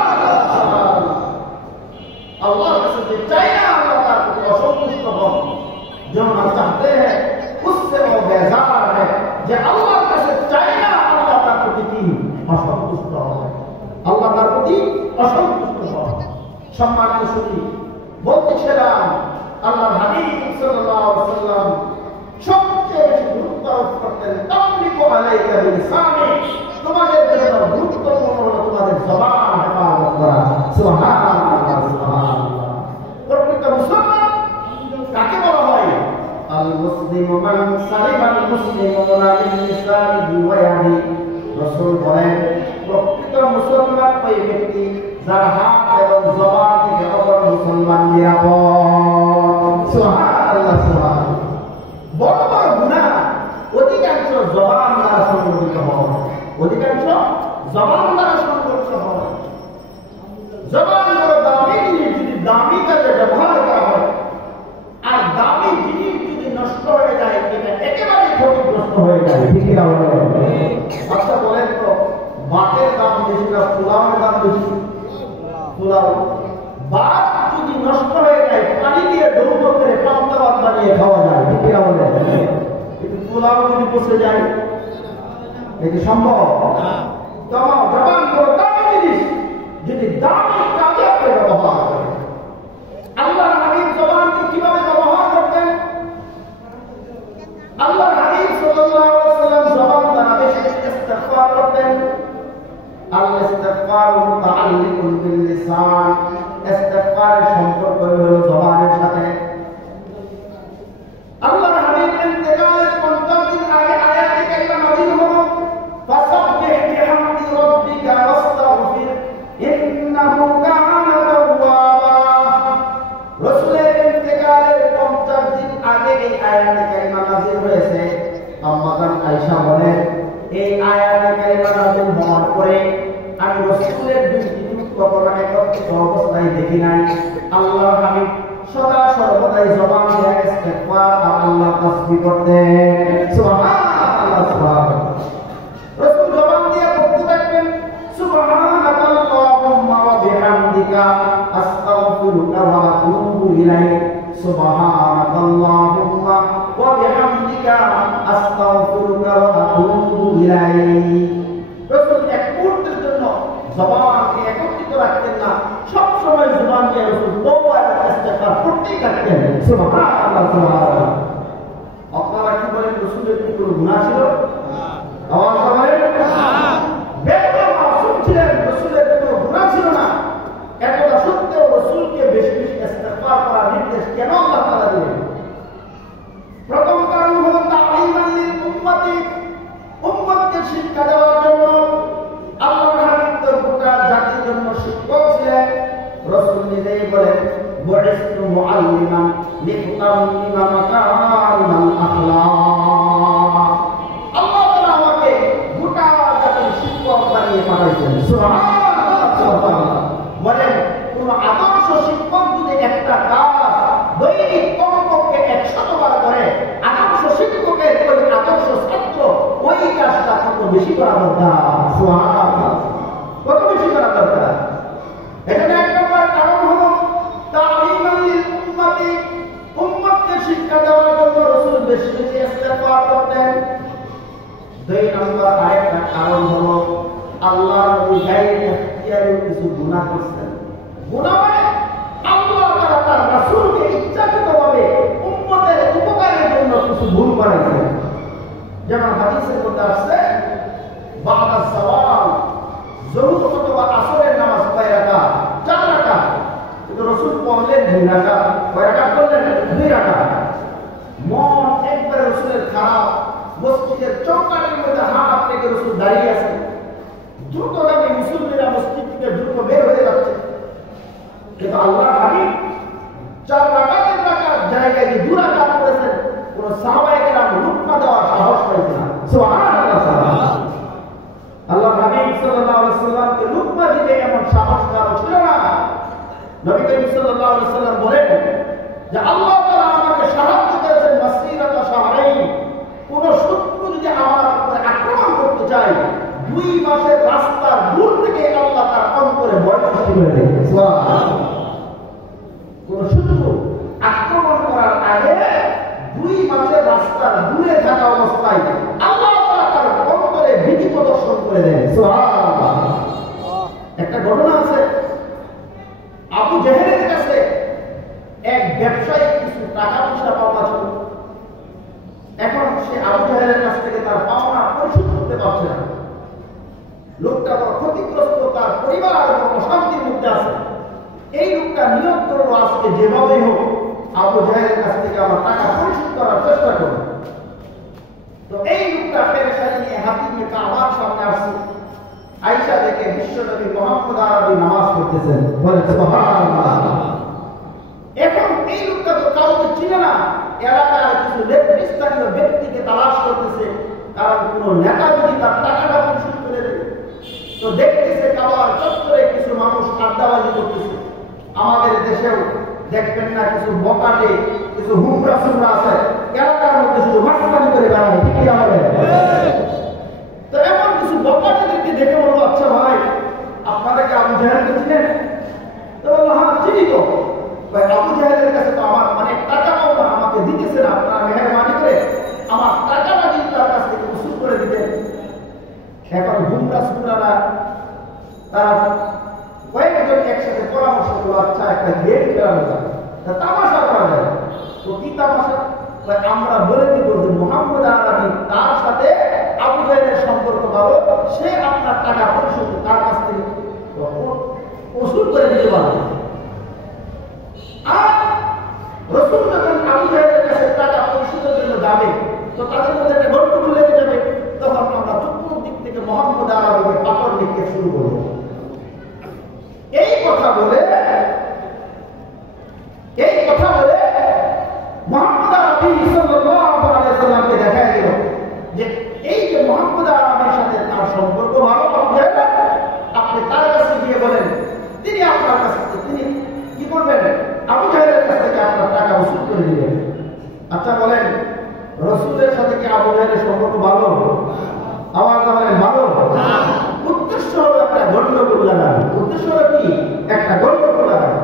আল্লাহর কাছে যে চাই না আল্লাহ তার প্রতি অসন্তুষ্ট হন, जो ना चाहते हैं उससे वो बेजार है। যে আল্লাহর কাছে চাই না আল্লাহ তার প্রতি কি অসন্তুষ্ট হয়, আল্লাহ তার প্রতি অসন্তুষ্ট হয়। সম্মানিত সুধী, বলতেছিলাম আল্লাহর হাবিব সাল্লাল্লাহু আলাইহি ওয়াসাল্লাম সবচেয়ে বেশি গুরুত্ব আরোপ করতেন তামলিকু আলাইকা বিলিসানি, তোমাদের জন্য গুরুত্বপূর্ণ হলো তোমাদের জবান হেফাজত করা। সুবহানাল্লাহ সুবহানাল্লাহ। প্রকৃত মুসলমান কাকে বলা হয়? আল মুসলিমু মান সালিমাল মুসলিমুনা মিন লিসানিহি ওয়া ইয়াদিহি। রাসূল বলেন প্রকৃত মুসলমান ওই ব্যক্তি যার হাত এবং জবান থেকে অপর মুসলমান নিরাপদ। সুবহানাল্লাহ সুবহানাল্লাহ। বড় বড় গুনাহ অধিকাংশ জবান দ্বারা সংঘটিত হয়, অধিকাংশ জবান দ্বারা সংঘটিত হয়। জবান বড় দামি জিনিস, যদি দামি কাজে ব্যবহার করা হয়, আর দামি জিনিস যদি নষ্ট হয়ে যায় এটা একেবারে ক্ষতিগ্রস্ত হয়ে যায়। ঠিক না? আচ্ছা বলেন তো ভাতের দাম বেশি না পোলাওয়ের দাম বেশি? পোলাও। ভাত যদি নষ্ট হয়ে যায় পানি দিয়ে ধৌত করে পান্তা ভাত বানিয়ে খাওয়া যায়। ঠিক না? কিন্তু পোলাও যদি বসে যায় এটি সম্ভব? জবান বড় দামি জিনিস, যদি দামি কাজে আপনি ব্যবহার করেন। আল্লাহর হাবিব জবানকে কিভাবে ব্যবহার করতেন? আল্লাহর হাবিব সাল্লাল্লাহু আলাইহি ওয়াসাল্লাম জবান দ্বারা বেশি ইস্তিগফার করতেন। আল ইস্তিগফারু মুতাআল্লিকুন বিল লিসান, ইস্তিগফারের সম্পর্ক হলো জবানের সাথে। আল্লাহর হাবিব ইন্তেকালের 50 দিন আগে আয়াতে কারিমা নাযিল হলো, ফাসাব্বিহ বিহামদি রাব্বিকা ওয়াস্তাগফির ইন্নাহু কানা তাওয়াবা। রাসূলের ইন্তেকালের 50 দিন আগে এই আয়াতে কারিমা নাযিল হয়েছে। আম্মা জান আয়েশা বলেন এই আয়াতে কারিমা নাযিল হওয়ার পরে আমি রাসূলের দৃষ্টি কখনো একত্রিত অবস্থায় দেখি নাই। আল্লাহর হাবিব সদা সর্বদাই জবান দিয়ে ইস্তিগফার আর আল্লাহর তাসবিহ করতেন। সুবহানাল্লাহ সুবহানাল্লাহ। রাসূল জবান দিয়ে বলতে থাকবেন সুবহানাকাল্লাহুম্মা ওয়া বিহামদিকা আস্তাগফিরুকা ওয়া আতুবু ইলাইক। সুবহানাকাল্লাহুম্মা ওয়া বিহামদিকা আস্তাগফিরুকা ওয়া আতুবু ইলাইক। রাসূল এক মুহূর্তের জন্য জবানকে একত্রিত রাখতেন না, সব সময় জবান দিয়ে রাসূল তওবা এবং ইস্তিগফার করতেই থাকতেন। সুবহানাল্লাহ সুবহানাল্লাহ। আপনারা কি বলেন রাসূলের কি কোনো গুনাহ ছিল? আওয়াজ করেন না। বেদম মাসুম ছিলেন, রাসূলের কোনো গুনাহ ছিল না। এতটা সত্ত্বেও রাসূলকে বেশি বেশি ইস্তিগফার করার নির্দেশ কেন আল্লাহ তাআলা দিলেন? প্রথম কারণ হলো তা'লিমান লিল উম্মতি, উম্মতকে শিক্ষা দেওয়ার জন্য। আল্লাহর হাবিব তো গোটা জাতির জন্য শিক্ষক ছিলেন। মুআল্লিমান লিতুতাম্মিমা মাকারিমাল আখলাক। আল্লাহ তাআলা আমাকে গোটা জাতির শিক্ষক বানিয়ে পাঠাইছেন। সুবহানাল্লাহ। বলেন কোন আদর্শ শিক্ষক যদি একটা কাজ দৈনিক কমপক্ষে 100 বার করে, আদর্শ শিক্ষকের ওই আদর্শ ছাত্র ওই কাজটা কত বেশি করা দরকার। সুবহানাল্লাহ। কত বেশি করা দরকার। এখানে এক নম্বর কারণ হলো তালিমান লিল উম্মতি, উম্মতকে শিক্ষা দেওয়ার জন্য রাসূল বেশি বেশি ইস্তেগফার করতেন। দুই নম্বর আরেকটা কারণ হলো আল্লাহর নবী গায়রে ইখতিয়ারে কিছু গুনাহ করছেন। গুনাহ মানে আল্লাহ তাআলা তার রাসূলকে ইচ্ছাকৃতভাবে উম্মতের উপকারের জন্য কিছু ভুল করাইছেন। যেমন হাদিসের মধ্যে আছে বাদা সাওয়াল জোহর অথবা আসরের নামাজ কয় রাকাত? 4 রাকাত। কিন্তু রাসূল পড়লেন 2 রাকাত। কয় রাকাত পড়লেন? 2 রাকাত। মন একবারে রাসূলের খারাপ, মসজিদের চৌকাঠের মধ্যে হাত রেখে রাসূল দাঁড়িয়ে আছেন। দ্রুতগামী মুসল্লিরা মসজিদ থেকে দ্রুত বের হয়ে যাচ্ছে, কিন্তু আল্লাহর হাবিব 4 রাকাতের জায়গায় যে 2 রাকাত করেছেন, কোন সাহাবায়ে কেরাম রুকনা দেওয়ার সাহস পাইছে না। সুবহানাল্লাহ। আল্লাহর হাবিব সাল্লাল্লাহু আলাইহি ওয়াসাল্লামকে রুকনা দিতে এমন সাহস কারো ছিল না। নবী করিম সাল্লাল্লাহু আলাইহি ওয়াসাল্লাম বলেন যে আল্লাহ তাআলা আমাকে সাহায্য করেছেন মাসিরাতা শাহরাইন। কোন শত্রু যদি আমার উপরে আক্রমণ করতে চায়, 2 মাসের রাস্তার দূর থেকে আল্লাহ তার অন্তরে ভয় সৃষ্টি করে দেয়। সুবহানাল্লাহ। কোন শত্রু আক্রমণ করার আগে 2 মাসের রাস্তার দূরে থাকা অবস্থায় আল্লাহ তাআলা তার অন্তরে ভীতি প্রদর্শন করে দেন। সুবহানাল্লাহ। একটা ঘটনা আছে, আবু জেহেলের কাছে এক ব্যবসায়ী কিছু টাকা পয়সা পাওয়া ছিল। এখন সে আবু জেহেলের কাছ থেকে তার পাওনা পরিশোধ করতে পারছে না। লোকটা বড় ক্ষতিগ্রস্ত, তার পরিবার অশান্তির মধ্যে আছে। এই লোকটা নিয়ত করলো আজকে যেভাবেই হোক আবু জেহেলের কাছ থেকে আমার টাকা পরিশোধ করার চেষ্টা করবে। তো এই লোকটা পেরেশানি নিয়ে হাতিমে কাবার সামনে আসছে। আয়েশা দেখে বিশ্বনবী মুহাম্মদ আরবি নামাজ পড়তেছেন। বলে সুবহানাল্লাহ। এখন এই লোকটা তো কাউকে চিনে না, এলাকার কিছু নেতৃস্থানীয় ব্যক্তিকে তালাশ করতেছে, কারণ কোন নেতা যদি তার টাকাটা পরিশোধ করে দেবে। তো দেখতেছে কাবার চত্বরে কিছু মানুষ আড্ডাবাজি করতেছে। আমাদের দেশেও দেখবেন না কিছু বকাটে, কিছু হুমরা সুমরা আছে, এলাকার মধ্যে শুধু মাস্তানি করে বেড়ায়। ঠিক কি আমাদের? তো এমন কিছু বকাটেদেরকে দেখে বলবো, আচ্ছা ভাই আপনারা কি আবু জাহেলকে চিনেন? তো বললো হ্যাঁ চিনি তো। ভাই আবু জাহেলের কাছে তো আমার অনেক টাকা পাওয়া আমাকে দিতেছে না, আপনারা মেহেরবানি করে আমার টাকাটা যদি তার কাছ থেকে উসুল করে দিতেন। এখন হুমরা সুমরারা তারা কয়েকজন একসাথে পরামর্শ করলো, আচ্ছা একটা গেম খেলানো যায়, তামাশা করা যায়। তো কি তামাশা? আমরা বলে দিব যে মুহাম্মদ আরবি তার সাথে আবু জাহেলের সম্পর্ক ভালো, সে আপনার টাকা পরিশোধ তার কাছ থেকে ওসুল করে দিতে পারবে। আর রাসূল যখন আবু জাহেলের কাছে টাকা পরিশোধের জন্য যাবে, তো তাদের মধ্যে একটা গন্ডগোল লেগে যাবে। তখন আমরা চতুর্দিক থেকে মুহাম্মদ আরবিকে পাথর লিখতে শুরু করব। এই কথা বলে মুহাম্মদ আরবি সাল্লাল্লাহু আলাইহি ওয়াসাল্লামকে দেখায় দিল যে এই যে মুহাম্মদ আরবির সাথে তার সম্পর্ক ভালো, আপনি তার কাছে গিয়ে বলেন, তিনি আপনার কাছে তিনি কি করবেন? আবু জাহেলের কাছ থেকে আপনার টাকা ওসুল করে দিবেন। আচ্ছা বলেন, রাসূলের সাথে কি আবু জাহেলের সম্পর্ক ভালো? আমার বলেন ভালো। উদ্দেশ্য হলো একটা গন্ডগোল লাগানো। উদ্দেশ্য হলো কি? একটা গন্ডগোল লাগানো।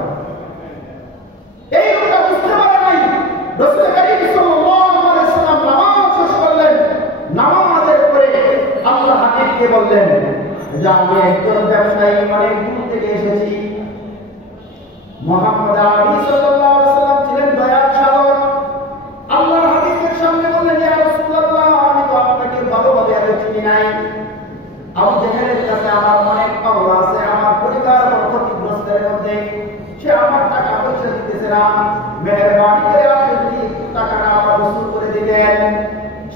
এই লোকটা বুঝতে পারে নাই রাসূল কারীম সাল্লাল্লাহু আলাইহি ওয়াসাল্লাম নামাজ শেষ করলেন। নামাজের পরে আল্লাহ হাবিবকে বললেন যে আমি একজন ব্যবসায়ী অনেক দূর থেকে এসেছি। মুহাম্মদ আরবি সাল্লাল্লাহু আলাইহি ওয়াসাল্লাম ছিলেন দয়ার সাগর। আল্লাহর হাবিবের সামনে বললেন, ইয়া রাসূলুল্লাহ, আমি তো আপনাকে ভালোভাবে আগে চিনি নাই। আবু জাহেলের কাছে আমার অনেক পাওনা আছে, আমার পরিবার ক্ষতিগ্রস্তের মধ্যে, সে আমার টাকা পয়সা দিতেছে না। মেহেরবানি করে আপনি যদি টাকাটা আমার ওসুল করে দিলেন।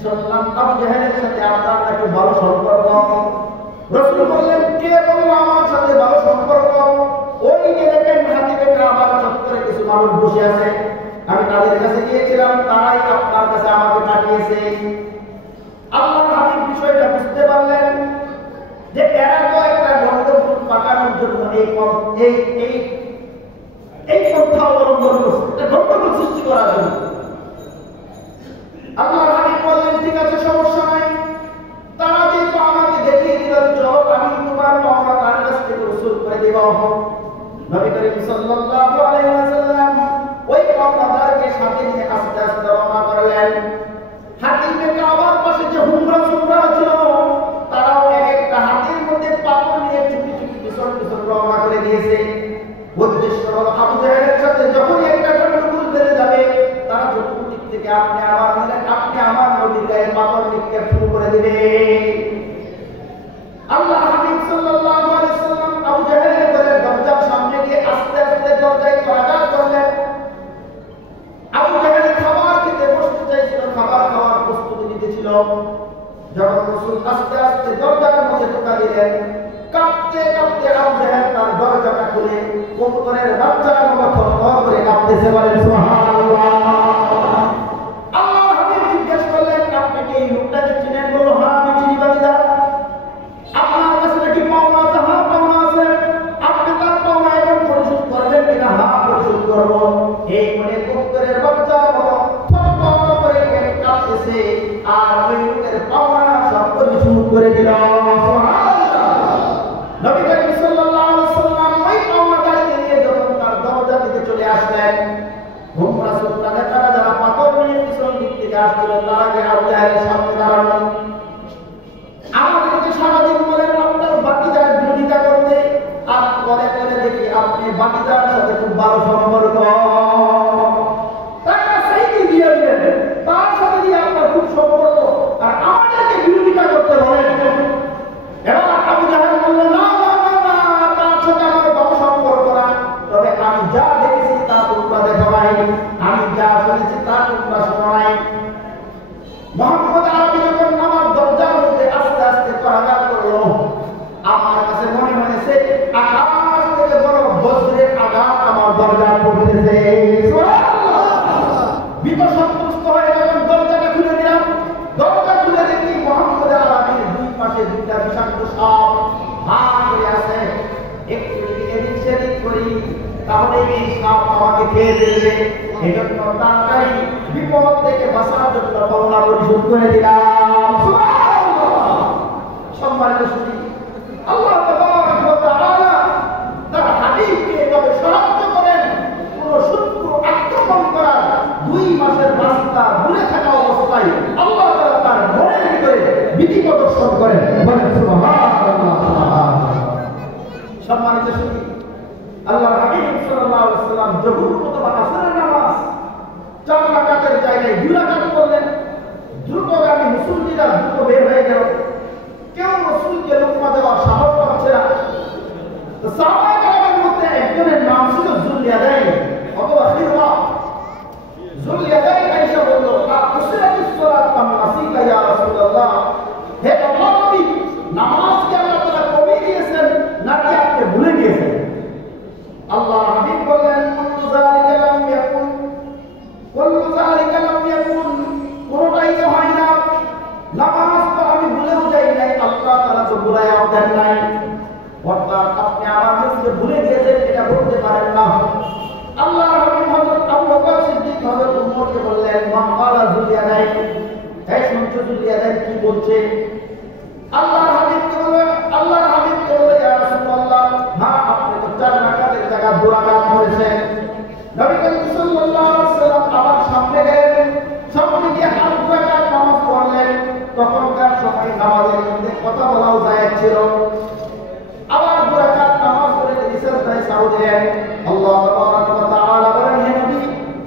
শুনলাম আবু জাহেলের সাথে আপনার নাকি ভালো সম্পর্ক। রাসূল বললেন, কে বলল আমার সাথে ভালো সম্পর্ক? ওই যে দেখেন হাতিবে কাবার চত্বরে কিছু মানুষ বসে আছে, আমি তাদের কাছে গিয়েছিলাম, তারাই আপনার কাছে আমাকে পাঠিয়েছে। আল্লাহর হাবিব বিষয়টা বুঝতে পারলেন যে এরা তো একটা গন্ধফুল পাকানোর জন্য এই পন্থা অবলম্বন করছে, একটা গন্ধফুল সৃষ্টি করার জন্য। আল্লাহর হাবিব বললেন, ঠিক আছে, সমস্যা নাই। তারা যেহেতু আমাকে দেখিয়ে দিল, চলো আমি তোমার পাওনা তার কাছ থেকে উসুল করে দেব। নবী করিম সাল্লাল্লাহু আলাইহি ওয়াসাল্লাম ওই পাওনাদারকে সাথে নিয়ে আস্তে আস্তে রওনা করলেন। হাতিমে কাবার পাশে যে হুমরা সুমরা ছিল, তারাও এক একটা হাতির মধ্যে পাথর নিয়ে চুপি চুপি পিছন পিছন রওনা করে দিয়েছে। উদ্দেশ্য হলো আবু জাহেলের সাথে যখনই একটা গন্ডগোল বেড়ে যাবে, তারা চতুর্দিক থেকে আপনি আমার নবীর গায়ে পাথর নিক্ষেপ শুরু করে দেবে। আল্লাহ হাবিব সাল্লাল্লাহু আলাইহি ওয়াসাল্লাম আবু জাহেলের ঘরের দরজার সামনে গিয়ে আস্তে আস্তে দরজায় কড়াঘাত করলেন। আবু জাহেল খাবার খেতে বসতে চাইছিল, খাবার খাওয়ার প্রস্তুতি নিতেছিল। যখন রাসূল আস্তে আস্তে দরজার মধ্যে ঢোকা দিলেন, কাঁপতে কাঁপতে আবু জাহেল তার দরজাটা খুলে কবুতরের বাচ্চার মতো থরথর করে কাঁপতেছে, বলেন সুবহানাল্লাহ। আল্লাহর হাবিব জিজ্ঞেস করলেন, আপনি কি এই লোকটাকে চিনেন? বলল, হ্যাঁ আমি চিনি বাদশা। আপনার কাছে নাকি পাওনা আছে? হ্যাঁ পাওনা আছে। আপনি তার পাওনা এখন পরিশোধ করবেন কিনা? হ্যাঁ পরিশোধ করব। এই মনে কবুতরের বাচ্চার মতো থরথর করে কাঁপতেছে, আর ওই লোকের পাওনা সব পরিশোধ করে দিল। নবী করিম সাল্লাল্লাহু আলাইহি ওয়াসাল্লাম ওই পাওনাদারকে নিয়ে যখন তার দরজা থেকে চলে আসলেন, হুমরা সুলতানের তারা যারা পাথর নিয়ে পিছন দিক থেকে আসছিল, তারা আগে আবু জাহেলের সামনে দাঁড়ানো। আমাদেরকে সারাদিন বলেন আপনার বাকিদার বিরোধিতা করতে, আর পরে পরে দেখি আপনি বাকিদার সাথে খুব ভালো সম্পর্ক, তার কাছেই দিয়ে দিলেন, তার সাথে দিয়ে আপনার খুব সম্পর্ক, আর আমাদেরকে বিরোধিতা করতে বলেন। এবার আবু জাহেল বলল, না না না না, তার সাথে আমার ভালো সম্পর্ক না, তবে আমি যা দেখেছি তা তোমরা দেখো নাই, আমি যা শুনেছি তা তোমরা শোনো নাই। মুহাম্মদ আরবি যখন আমার দরজার মধ্যে আস্তে আস্তে কড়াঘাত করলো, আমার কাছে মনে হয়েছে আকাশ থেকে বড় বজ্রের আঘাত আমার দরজায় পড়তেছে। ভীত সন্ত্রস্ত হয়ে যখন দরজাটা খুলে দিলাম, দরজা খুলে দেখি মুহাম্মদ আরবির দুই পাশে দুইটা বিষাক্ত সাপ ভাগ করে আছে। একটু এদিক সেদিক করি, তাহলে এই সাপ আমাকে খেয়ে দেবে। এই জন্য তাড়াতাড়ি বিপদ থেকে বাঁচার জন্য পাওনা পরিশোধ করে দিলাম। সম্মানিত সুধী, আল্লাহ তাবারক ওয়া তাআলা তার হাবিবকে এভাবে সাহায্য করেন কোন শত্রু আক্রমণ করার 2 মাসের রাস্তা দূরে থাকা অবস্থায় আল্লাহ তাআলা তার মনের ভিতরে ভীতি প্রদর্শন করেন, বলেন সুবহানাল্লাহ। সম্মানিত সুধী, আল্লাহর হাবিব সাল্লাল্লাহু আলাইহি ওয়াসাল্লাম জোহর অথবা আসরের নামাজ 4 রাকাতের জায়গায় 2 রাকাত করলেন। দ্রুতগামী মুসল্লিরা দ্রুত বের হয়ে গেল, কেউ রাসূলকে লুকমা দেওয়ার সাহস পাচ্ছে না। তো সাহাবায়ে কেরামের মধ্যে একজনের নাম ছিল যুলইয়াদাইন অথবা খিরওয়া। যুলইয়াদাইন আয়েশা বলল, আসরাতুস সালাত আম নাসিকা ইয়া রাসূলুল্লাহ, হে আল্লাহর নবী, নামাজ কি আল্লাহ তাআলা কমিয়ে দিয়েছেন নাকি আপনি ভুলে গিয়েছেন? আল্লাহর হাবিব বললেন, কুল্লু যালিকা লাম ইয়াকুন, কোনটাই তো হয় না। নামাজ তো আমি ভুলেও যাই নাই, আল্লাহ তাআলা তো ভুলাইয়াও দেন নাই। অর্থাৎ আপনি আমার কাছে ভুলে গিয়েছেন এটা বলতে পারেন না। আল্লাহর হাবিব হযরত আবু বকর সিদ্দিক হযরত উমরকে বললেন, মান ক্বালা যুলইয়াদাইন, এই শুনছো যুলইয়াদাইন কি বলছে? আল্লাহর হাবিবকে বললেন, ইয়া রাসূলুল্লাহ, হ্যাঁ আপনি তো 4 রাকাতের জায়গা 2 রাকাত করেছেন। নবী করিম সাল্লাল্লাহু আলাইহি ওয়াসাল্লাম আবার সামনে গেলেন, সামনে গিয়ে 8 রাকাত নামাজ পড়লেন। তখনকার সময় নামাজের মধ্যে কথা বলাও জায়েজ ছিল। আবার 2 রাকাত নামাজ পড়ে ইসরাফায় সাউদ দিলেন। আল্লাহ তাবারক ওয়া তাআলা বলেন, হে নবী,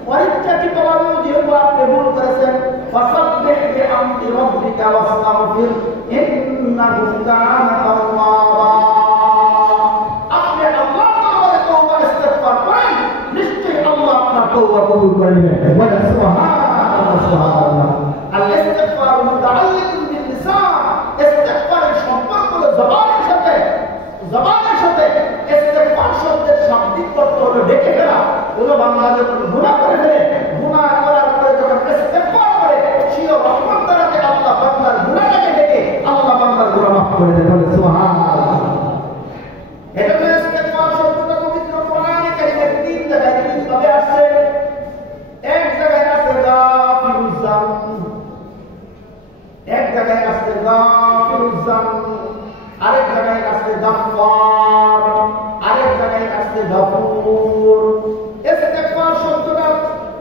পরিচ্ছাদিতভাবেও যেহেতু আপনি ভুল করেছেন, ফাসাব্বিহ বিহামদি রাব্বিকা ওয়াস্তাগফির ইন্নাহু কানা তাওয়াবা। আপনি আল্লাহর দরবারে তওবা ইস্তিগফার করেন, নিশ্চয়ই আল্লাহ আপনার তওবা কবুল করে নেবেন। বলে সুবহানাল্লাহ, সুবহানাল্লাহ। আল ইস্তিগফার মুতাআল্লিকুন বিল লিসান, ইস্তিগফারের সম্পর্ক হলো জবানের সাথে। জবানের সাথে ইস্তিগফার শব্দের শাব্দিক অর্থ হলো ডেকে ফেলা। কোন বান্দা যখন গুনাহ করে ফেলে, গুনাহ করার পরে যখন ইস্তেগফার করে, সেই রহমত দ্বারাতে আল্লাহ বান্দার গুনাহটাকে ডেকে আল্লাহ বান্দার গুনাহ মাফ করে দেন। বলে সুবহানাল্লাহ। এটা হলো ইস্তেগফার শব্দটা পবিত্র কোরআনে কারীমের 3 জায়গায় 3 ভাবে আসছে। এক জায়গায় আছে গাফিরুজ যামব, এক জায়গায় আছে গাফিরুজ যামব, আরেক জায়গায় আছে গাফফার, আরেক জায়গায় আছে গফুর। ইস্তেগফার শব্দটা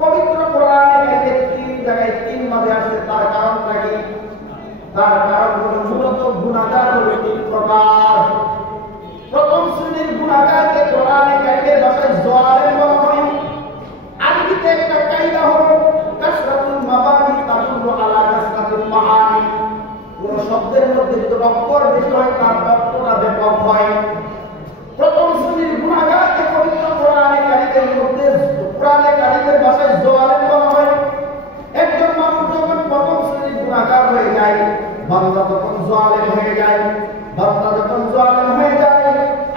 পবিত্র কোরআনে কারীমের 3 জায়গায় 3 ভাবে আসছে। তার কারণটা কি? তার কারণ হলো মূলত গুনাহগার হলো 3 প্রকার। প্রথম শ্রেণীর গুনাহগারকে কোরআনে কারীমের ভাষায় জালিম বলা হয়। আরবিতে একটা কায়দা হলো কাসরাতুল মাবানি তাদুল্লু আলা কাসরাতুল মাআনি। কোন শব্দের মধ্যে যদি অক্ষর বেশি হয় তার অর্থটা ব্যাপক হয়। প্রথম শ্রেণীর গুনাহগারকে পবিত্র কোরআনে কারীমের মধ্যে কোরআনে কারীমের ভাষায় জালিম বলা হয়। একজন মানুষ যখন প্রথম শ্রেণীর গুনাহগার হয়ে যায়, বান্দা তখন জালিম হয়ে যায়। বান্দা যখন জালিম হয়ে যায়,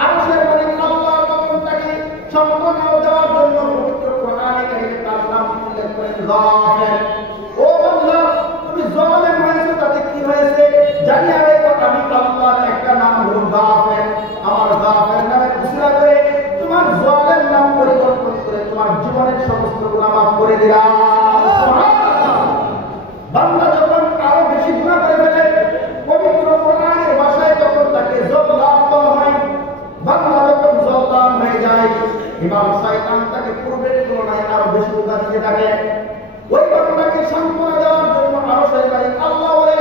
আরশের মালিক আল্লাহ তখন তাকে সম্মাননা দেওয়ার জন্য পবিত্র কোরআনে কারীমে তার নাম উল্লেখ করেন গাফির। ও বান্দা, তুমি জালিম হয়েছো, তাতে কি হয়েছে? জানিয়ে রাখো, আমি আল্লাহর একটা নাম হলো গাফির। আমার গাফির নামে উসিলা করে তোমার জালিম নাম পরিবর্তন করে তোমার জীবনের সমস্ত গুনাহ মাফ করে দিলাম। সুবহানাল্লাহ। বান্দা যখন আরো বেশি গুনাহ করে ফেলে, পবিত্র কোরআনের ভাষায় তখন তাকে জাল্লাম বলা হয়। বান্দা যখন জাল্লাম হয়ে যায়, ইমাম শয়তান তাকে পূর্বের তুলনায় আরো বেশি গুনাহ দিয়ে থাকে। ওই বান্দাকে সান্ত্বনা দেওয়ার জন্য আরো শয়তান আল্লাহ বলে,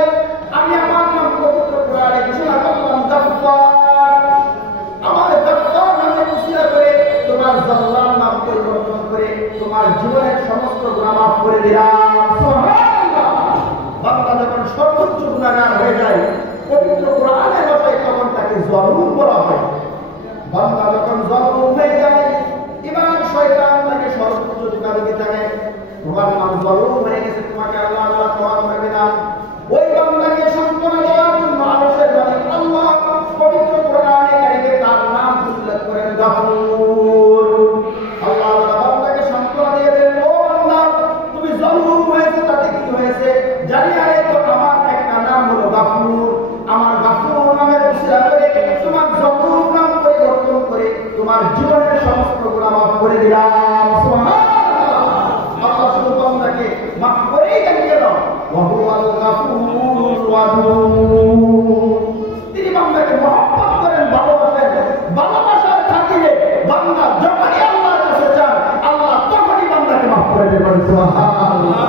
আমি আমার নাম পবিত্র কোরআনে ঘোষণা করলাম গাফফার। আমার গাফফার নামে উসিলা করে তোমার জাল্লাম নাম পরিবর্তন করে তোমার জীবনের সমস্ত গুনাহ মাফ করে দিলাম। সুবহানাল্লাহ। বান্দা যখন সর্বোচ্চ গুনাহগার হয়ে যায়, পবিত্র কোরআনের ভাষায় তখন তাকে জালিম বলা হয়। বান্দা যখন জালিম হয়ে যায়, ইমাম শয়তান তাকে সর্বোচ্চ ধোঁকা দিতে থাকে, তোমার নাম জালিম হয়ে গেছে, তোমাকে আল্লাহ আল্লাহ ক্ষমা করবে না। ওই বান্দাকে সান্ত্বনা দেওয়ার জন্য আরশের মালিক আল্লাহ পবিত্র কোরআনে কারীমে তার নাম উল্লেখ করেন গফুর। আল্লাহ বান্দাকে সান্ত্বনা দিয়ে দেন, ও বান্দা, তুমি জালিম হয়েছে, তাতে কি হয়েছে? জানিয়ে রাখো, আমার একটা নাম হলো গফুর। আমার গফুর নামের উসিলা করে তোমার জালিম নাম পরিবর্তন করে তোমার জীবনের সমস্ত গুনাহ মাফ করে দিলাম। সুবহানাল্লাহ। আল্লাহ শুধু বান্দাকে মাফ করেই জানিয়ে দাও, ওয়া হুয়াল গফুরুর ওয়াদুদ। তিনি বান্দাকে মহব্বত করেন, ভালোবাসেন। ভালোবাসার খাতিরে বান্দা যখনই আল্লাহর কাছে চান, আল্লাহ তখনই বান্দাকে মাফ করে দেবেন। সুবহানাল্লাহ।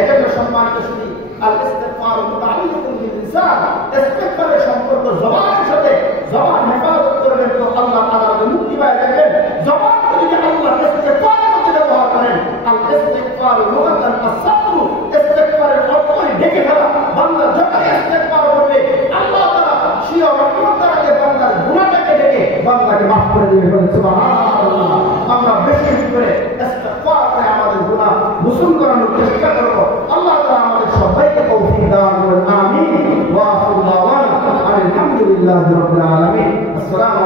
এজন্য সম্মানিত শুনি, আল ইস্তিগফার মুতাআল্লিকুন বিল লিসান। ইস্তিগফারের সম্পর্ক জবানের সাথে। জবান হেফাজত করবেন তো আল্লাহ তাআলা মুক্তি পায় যাবেন। জবান যদি আল্লাহ ইস্তিগফারের মধ্যে ব্যবহার করেন, আল ইস্তিগফার লুগাতান আস-সাবর। ইস্তিগফারের অর্থই ঢেকে ফেলা। বান্দা যখন ইস্তিগফার করবে, আল্লাহ তাআলা সেই রহমত দ্বারা বান্দার গুনাহটাকে ঢেকে বান্দাকে মাফ করে দেবেন। সুবহানাল্লাহ। আমরা বেশি করে ইস্তিগফার করে আমাদের গুনাহ মুসুল করানোর চেষ্টা করব। আল্লাহ তাআলা আমাদের সবাইকে তৌফিক দান করুন। আমিন। ওয়া আখিরু দাওয়ানা আলহামদুলিল্লাহি রাব্বিল আলামিন। আসসালামু